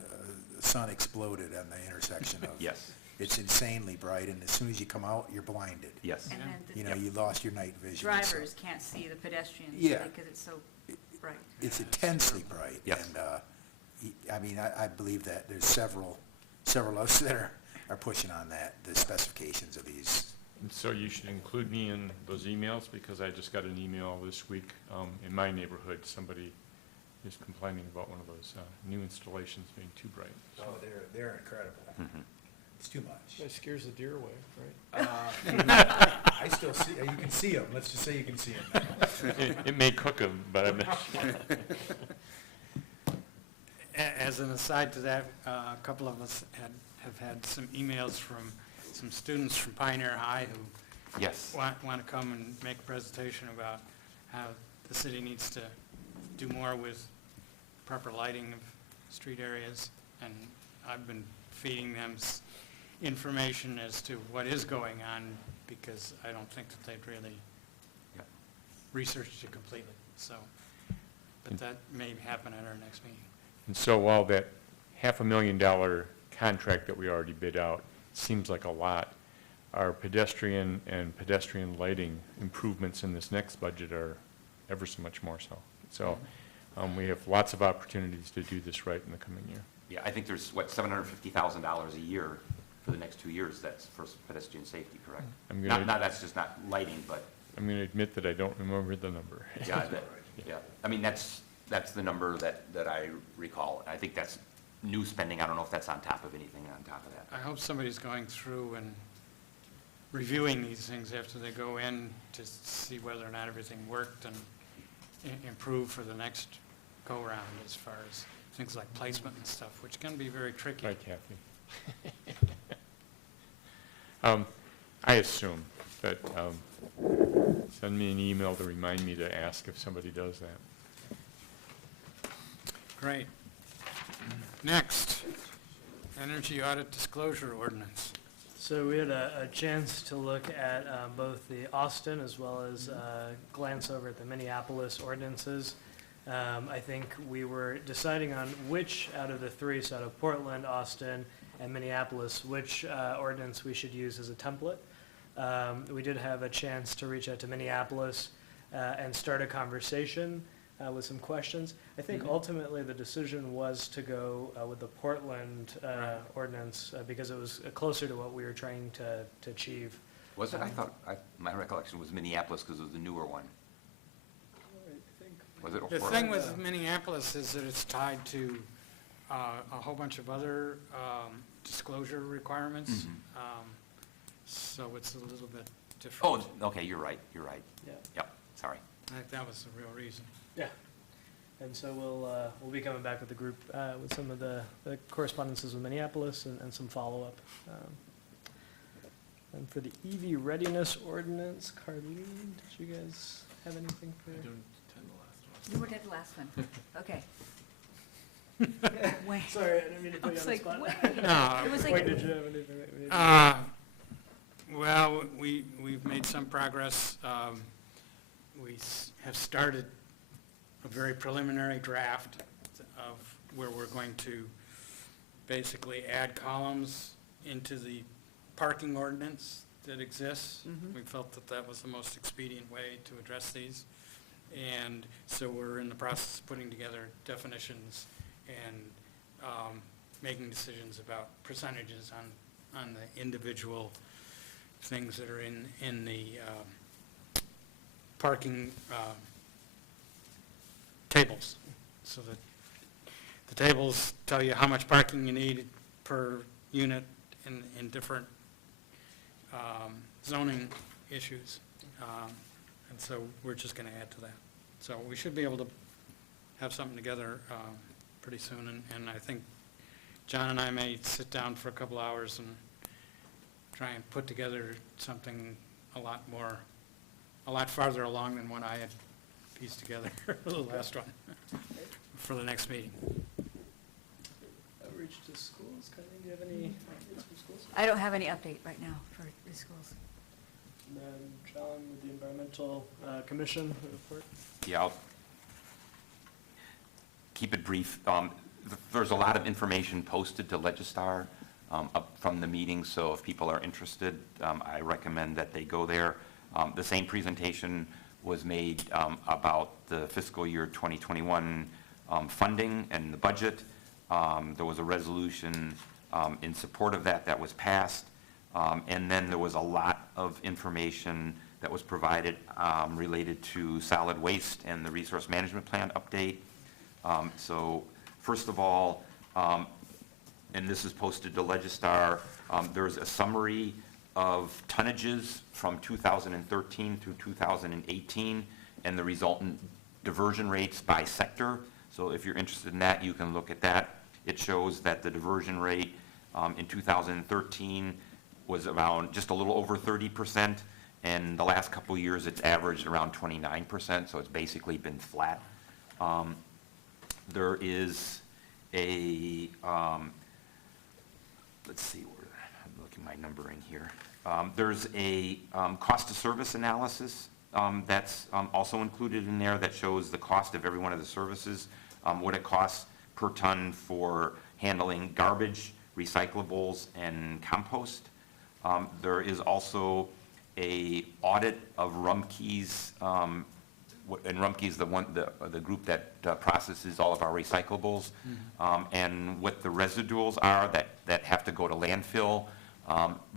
sun exploded on the intersection of. Yes, It's insanely bright, and as soon as you come out, you're blinded. yes. And then You the know, you lost your night vision. and so- drivers can't see the pedestrians Yeah. because it's so bright. It's intensely bright. Yes. And, I mean, I believe that there's several of us that are pushing on that, the specifications of these. And so you should include me in those emails, because I just got an email this week in my neighborhood. Somebody is complaining about one of those new installations being too bright. So Oh, they're incredible. Mhm. It's too much. That scares the deer away, right? I still see, you can see them, let's just say you can see them. It may cook them, but I'm not sure. As an aside to that, a couple of us have had some emails from some students from Pioneer High who Yes. want to come and make a presentation about how the city needs to do more with proper lighting of street areas. And I've been feeding them information as to what is going on, because I don't think that they've really Yep. researched it completely. So, but that may happen at our next meeting. And so while that $500,000 contract that we already bid out seems like a lot, our pedestrian and pedestrian lighting improvements in this next budget are ever so much more so. So we have lots of opportunities to do this right in the coming year. Yeah, I think there's, what, $750,000 a year for the next 2 years, that's for pedestrian safety, correct? I'm gonna- That's just not lighting, but, I'm going to admit that I don't remember the number. yeah, yeah. I mean, that's the number that I recall. I think that's new spending. I don't know if that's on top of anything on top of that. I hope somebody's going through and reviewing these things after they go in to see whether or not everything worked and improve for the next go-around as far as things like placement and stuff, which can be very tricky. Right, Kathy. I assume that, send me an email to remind me to ask if somebody does that. Great. Next, Energy Audit Disclosure Ordinance. So we had a chance to look at both the Austin as well as glance over at the Minneapolis ordinances. I think we were deciding on which out of the three, so out of Portland, Austin, and Minneapolis, which ordinance we should use as a template. We did have a chance to reach out to Minneapolis and start a conversation with some questions. I think ultimately the decision was to go with the Portland ordinance because it was closer to what we were trying to achieve. Was it? I thought, my recollection was Minneapolis because it was the newer one. Was it? or The Portland? thing with Minneapolis is that it's tied to a whole bunch of other disclosure requirements. Mhm. So it's a little bit Oh, different. okay, you're right. Yeah. Yep, sorry. I think that was the real reason. Yeah. And so we'll be coming back with the group with some of the correspondences with Minneapolis and some follow-up. And for the EV readiness ordinance, Carleen, did you guys have anything for? I don't attend the last one. You were at the last one. Okay. Wait. Sorry, I didn't mean to I put you was on the like, spot. wait. No, It was Wait, like, did you have anything that we needed? Well, we've made some progress. We have started a very preliminary draft of where we're going to basically add columns into the parking ordinance that exists. We felt that that was the most expedient way to address these. And so we're in the process of putting together definitions and making decisions about percentages on the individual things that are in the parking tables. So that the tables tell you how much parking you need per unit in different zoning issues. And so we're just going to add to that. So we should be able to have something together pretty soon, and I think John and I may sit down for a couple hours and try and put together something a lot farther along than what I had pieced together for the last one, for the next meeting. Outreach to schools, Colleen, do you have any updates from schools? I don't have any update right now for the schools. And then John with the Environmental Commission report. Yeah, I'll keep it brief. There's a lot of information posted to Legistar up from the meeting, so if people are interested, I recommend that they go there. The same presentation was made about the fiscal year 2021 funding and the budget. There was a resolution in support of that was passed. And then there was a lot of information that was provided related to solid waste and the resource management plan update. So first of all, and this is posted to Legistar, there's a summary of tonnages from 2013 through 2018 and the resultant diversion rates by sector. So if you're interested in that, you can look at that. It shows that the diversion rate in 2013 was around just a little over 30%, and the last couple of years it's averaged around 29%, so it's basically been flat. There is a, let's see, I'm looking at my numbering here. There's a cost of service analysis that's also included in there that shows the cost of every one of the services, what it costs per ton for handling garbage, recyclables, and compost. There is also a audit of Rumpke's, and Rumpke's the group that processes all of our recyclables, and what the residuals are that have to go to landfill.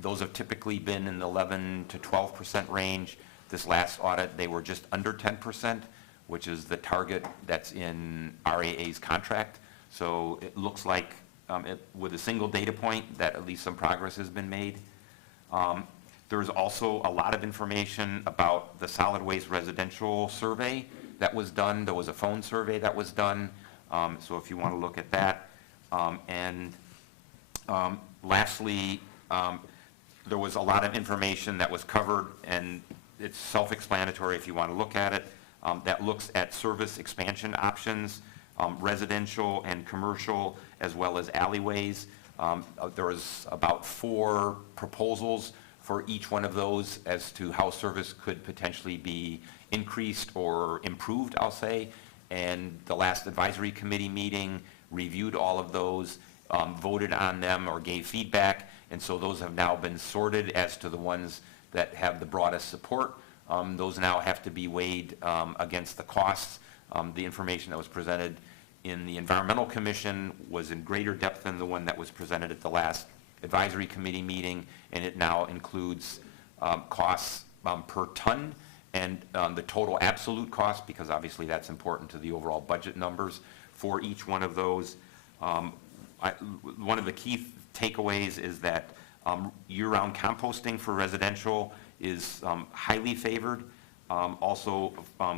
Those have typically been in the 11 to 12% range. This last audit, they were just under 10%, which is the target that's in RAA's contract. So it looks like with a single data point that at least some progress has been made. There's also a lot of information about the solid waste residential survey that was done. There was a phone survey that was done, so if you want to look at that. Lastly, there was a lot of information that was covered, and it's self-explanatory if you want to look at it, that looks at service expansion options, residential and commercial, as well as alleyways. There was about 4 proposals for each one of those as to how service could potentially be increased or improved, I'll say. And the last advisory committee meeting reviewed all of those, voted on them or gave feedback, and so those have now been sorted as to the ones that have the broadest support. Those now have to be weighed against the costs. The information that was presented in the Environmental Commission was in greater depth than the one that was presented at the last advisory committee meeting, and it now includes costs per ton and the total absolute cost, because obviously that's important to the overall budget numbers for each one of those. One of the key takeaways is that year-round composting for residential is highly favored. Also,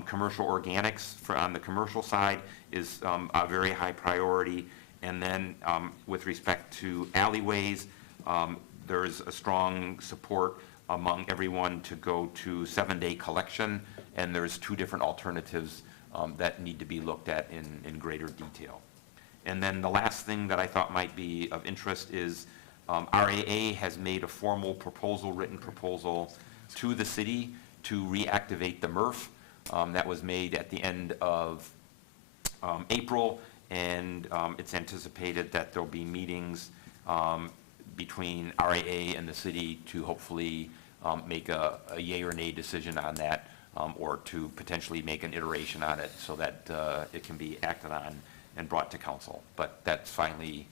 commercial organics on the commercial side is a very high priority. And then with respect to alleyways, there's a strong support among everyone to go to 7-day collection, and there's 2 different alternatives that need to be looked at in greater detail. And then the last thing that I thought might be of interest is RAA has made a formal proposal, written proposal to the city to reactivate the MRF. That was made at the end of April, and it's anticipated that there'll be meetings between RAA and the city to hopefully make a yay or nay decision on that, or to potentially make an iteration on it so that it can be acted on and brought to council. But that's finally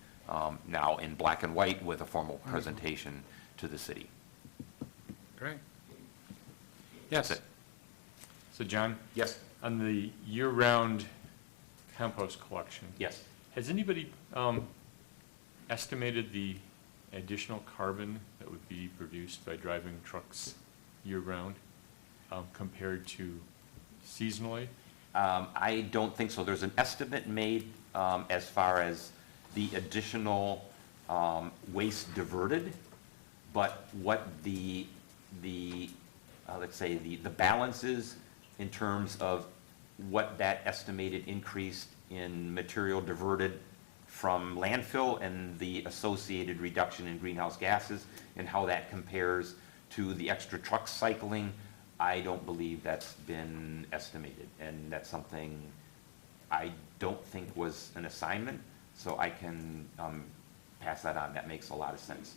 now in black and white with a formal presentation to the city. Great. Yes. That's it. So John? Yes. On the year-round compost collection? Yes. Has anybody estimated the additional carbon that would be produced by driving trucks year-round compared to seasonally? I don't think so. There's an estimate made as far as the additional waste diverted, but what let's say, the balance is in terms of what that estimated increase in material diverted from landfill and the associated reduction in greenhouse gases, and how that compares to the extra truck cycling, I don't believe that's been estimated. And that's something I don't think was an assignment, so I can pass that on. That makes a lot of sense.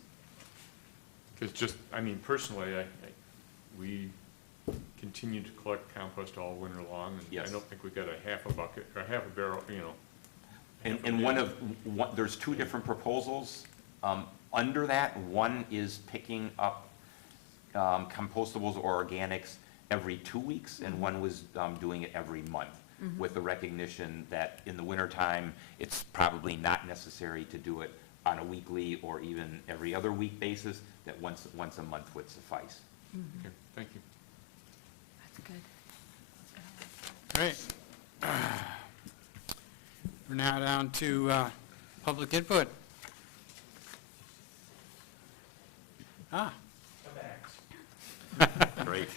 Because just, I mean, personally, we continue to collect compost all winter long, and Yes. I don't think we got a half a bucket, or half a barrel, you know. And there's two different proposals. Under that, one is picking up compostables or organics every 2 weeks, and one was doing it every month, with the recognition that in the wintertime, it's probably not necessary to do it on a weekly or even every other week basis, that once a month would suffice. Okay, thank you. Great. We're now down to public input. Great.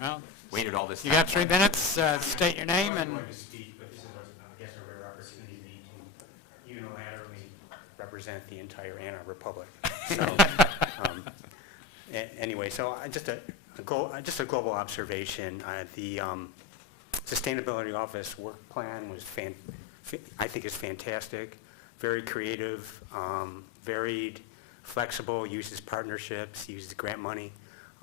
Well, Waited all this you time. got 3 minutes. State your name and, But this is, I guess, a rare opportunity to unilaterally represent the entire Ann Arbor public. So, anyway, so just a global observation. The Sustainability Office work plan was I think is fantastic, very creative, varied, flexible, uses partnerships, uses grant money.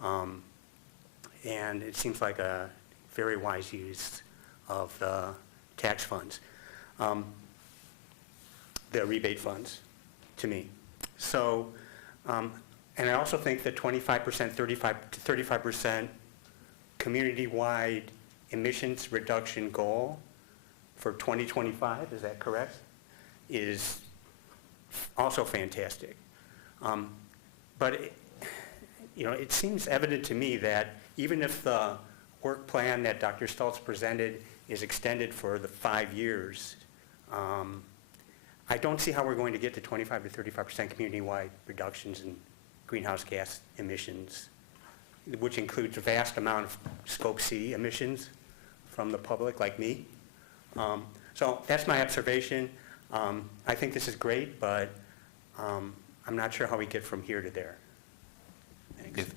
And it seems like a very wise use of the tax funds, the rebate funds, to me. So, and I also think the 25%, 35% community-wide emissions reduction goal for 2025, is that correct? Is also fantastic. But it seems evident to me that even if the work plan that Dr. Stultz presented is extended for the 5 years, I don't see how we're going to get to 25 to 35% community-wide reductions in greenhouse gas emissions, which includes a vast amount of Scope C emissions from the public like me. So that's my observation. I think this is great, but I'm not sure how we get from here to there.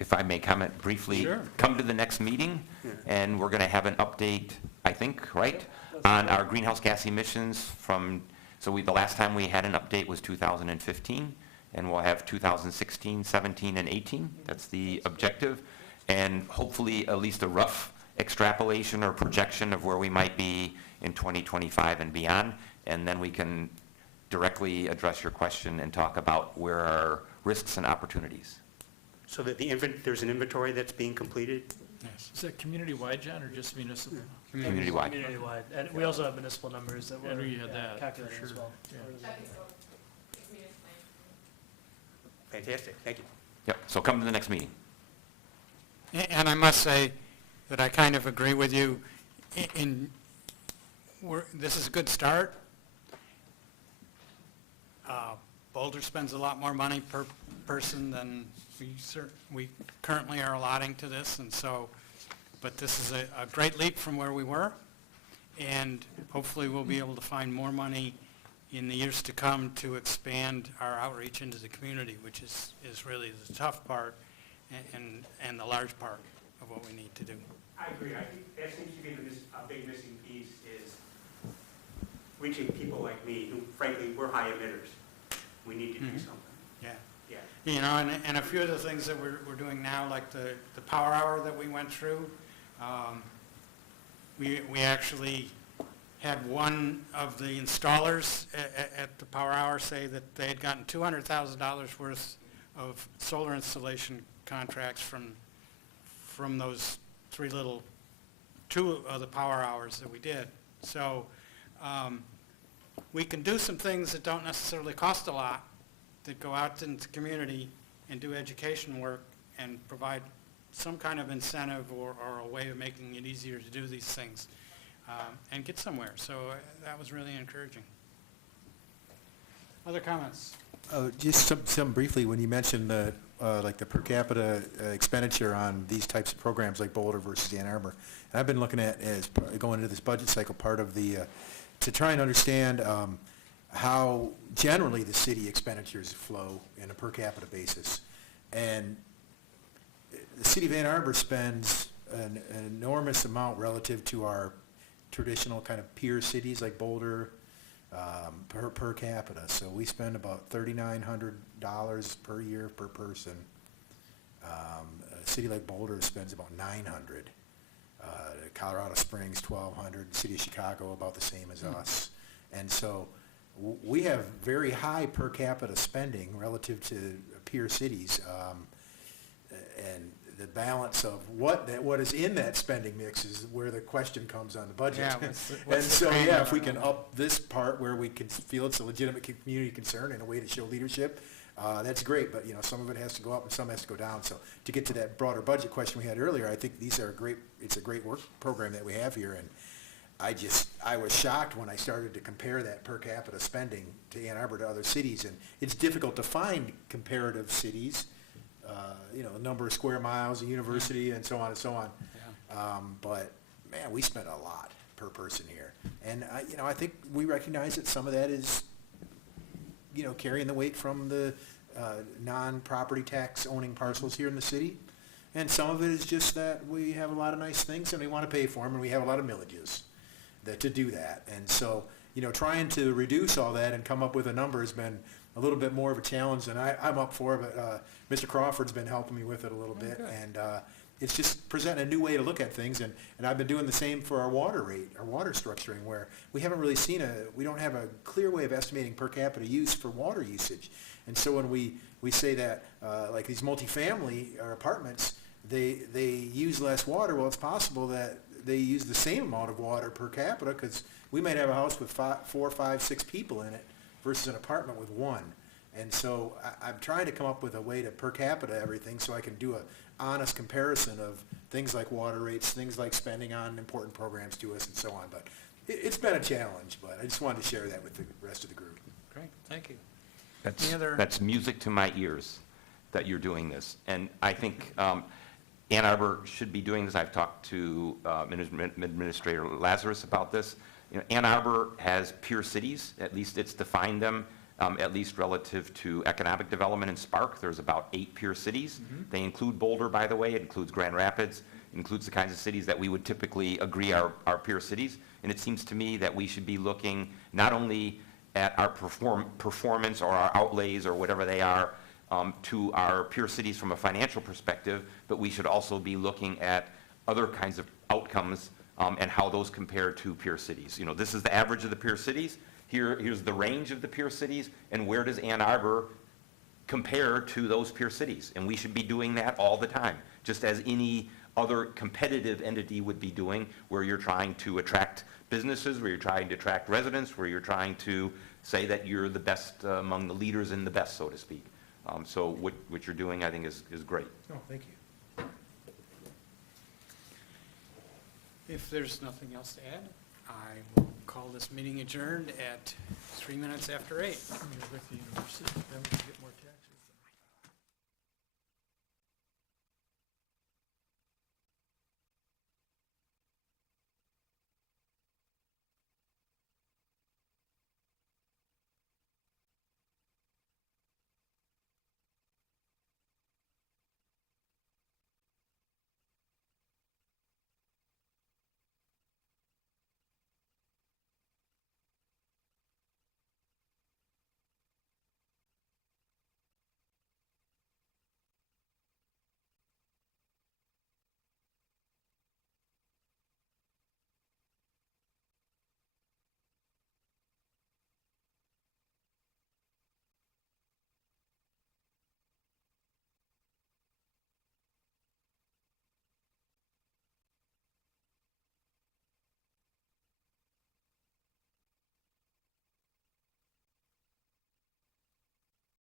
If I may comment briefly. Sure. Come to the next meeting, and we're going to have an update, I think, right, on our greenhouse gas emissions from, the last time we had an update was 2015, and we'll have 2016, 17, and 18. That's the objective. And hopefully at least a rough extrapolation or projection of where we might be in 2025 and beyond. And then we can directly address your question and talk about where are risks and opportunities. So that there's an inventory that's being completed? yes. Is that community-wide, John, or just municipal? Community-wide. Community-wide, and we also have municipal numbers that I we're knew you had that, for calculating as sure. well. Yeah. Fantastic, thank you. Yep, so come to the next meeting. And I must say that I kind of agree with you. This is a good start. Boulder spends a lot more money per person than we currently are allotting to this, and so, but this is a great leap from where we were, and hopefully we'll be able to find more money in the years to come to expand our outreach into the community, which is really the tough part and the large part of what we need to do. I agree. I think that seems to be a big missing piece is reaching people like me who, frankly, we're high emitters. We need to do something. Yeah. Yeah. And a few of the things that we're doing now, like the power hour that we went through, we actually had one of the installers at the power hour say that they had gotten $200,000 worth of solar installation contracts from those two of the power hours that we did. So we can do some things that don't necessarily cost a lot, that go out into the community and do education work and provide some kind of incentive or a way of making it easier to do these things and get somewhere. So that was really encouraging. Other comments? Just some briefly, when you mentioned the, like the per capita expenditure on these types of programs like Boulder versus Ann Arbor, and I've been looking at as going into this budget cycle, part of the, to try and understand how generally the city expenditures flow in a per capita basis. And the city of Ann Arbor spends an enormous amount relative to our traditional kind of peer cities like Boulder, per capita. So we spend about $3,900 per year per person. A city like Boulder spends about $900. Colorado Springs, $1,200. City of Chicago, about the same as us. And so we have very high per capita spending relative to peer cities. And the balance of what is in that spending mix is where the question comes on the budget. Yeah, what's the And so, plan yeah, if we going can on? up this part where we can feel it's a legitimate community concern and a way to show leadership, that's great, but, you know, some of it has to go up and some has to go down. So to get to that broader budget question we had earlier, I think these are it's a great work program that we have here, and I was shocked when I started to compare that per capita spending to Ann Arbor to other cities, and it's difficult to find comparative cities, you know, the number of square miles, a university, and so on and so on. Yeah. But, man, we spend a lot per person here. And, you know, I think we recognize that some of that is, you know, carrying the weight from the non-property tax owning parcels here in the city. And some of it is just that we have a lot of nice things and we want to pay for them, and we have a lot of millages to do that. And so, you know, trying to reduce all that and come up with a number has been a little bit more of a challenge than I'm up for, but Mr. Crawford's been helping me with it a little bit. And it's just presenting a new way to look at things, and I've been doing the same for our water rate, our water structuring, where we haven't really we don't have a clear way of estimating per capita use for water usage. And so when we say that, like these multifamily or apartments, they use less water, well, it's possible that they use the same amount of water per capita, because we might have a house with 4, 5, 6 people in it versus an apartment with 1. And so I'm trying to come up with a way to per capita everything so I can do a honest comparison of things like water rates, things like spending on important programs to us, and so on. But it's been a challenge, but I just wanted to share that with the rest of the group. Great, thank you. That's, Any other- that's music to my ears that you're doing this. And I think Ann Arbor should be doing this. I've talked to Administrator Lazarus about this. You know, Ann Arbor has peer cities, at least it's defined them, at least relative to economic development in Spark. There's about 8 peer cities. They include Boulder, by the way. It includes Grand Rapids. It includes the kinds of cities that we would typically agree are peer cities. And it seems to me that we should be looking not only at our performance or our outlays or whatever they are to our peer cities from a financial perspective, but we should also be looking at other kinds of outcomes and how those compare to peer cities. You know, this is the average of the peer cities. Here's the range of the peer cities, and where does Ann Arbor compare to those peer cities? And we should be doing that all the time, just as any other competitive entity would be doing, where you're trying to attract businesses, where you're trying to attract residents, where you're trying to say that you're the best among the leaders in the best, so to speak. So what you're doing, I think, is great. Oh, thank you. If there's nothing else to add, I will call this meeting adjourned at 3 minutes after 8. With the university, then we can get more tax.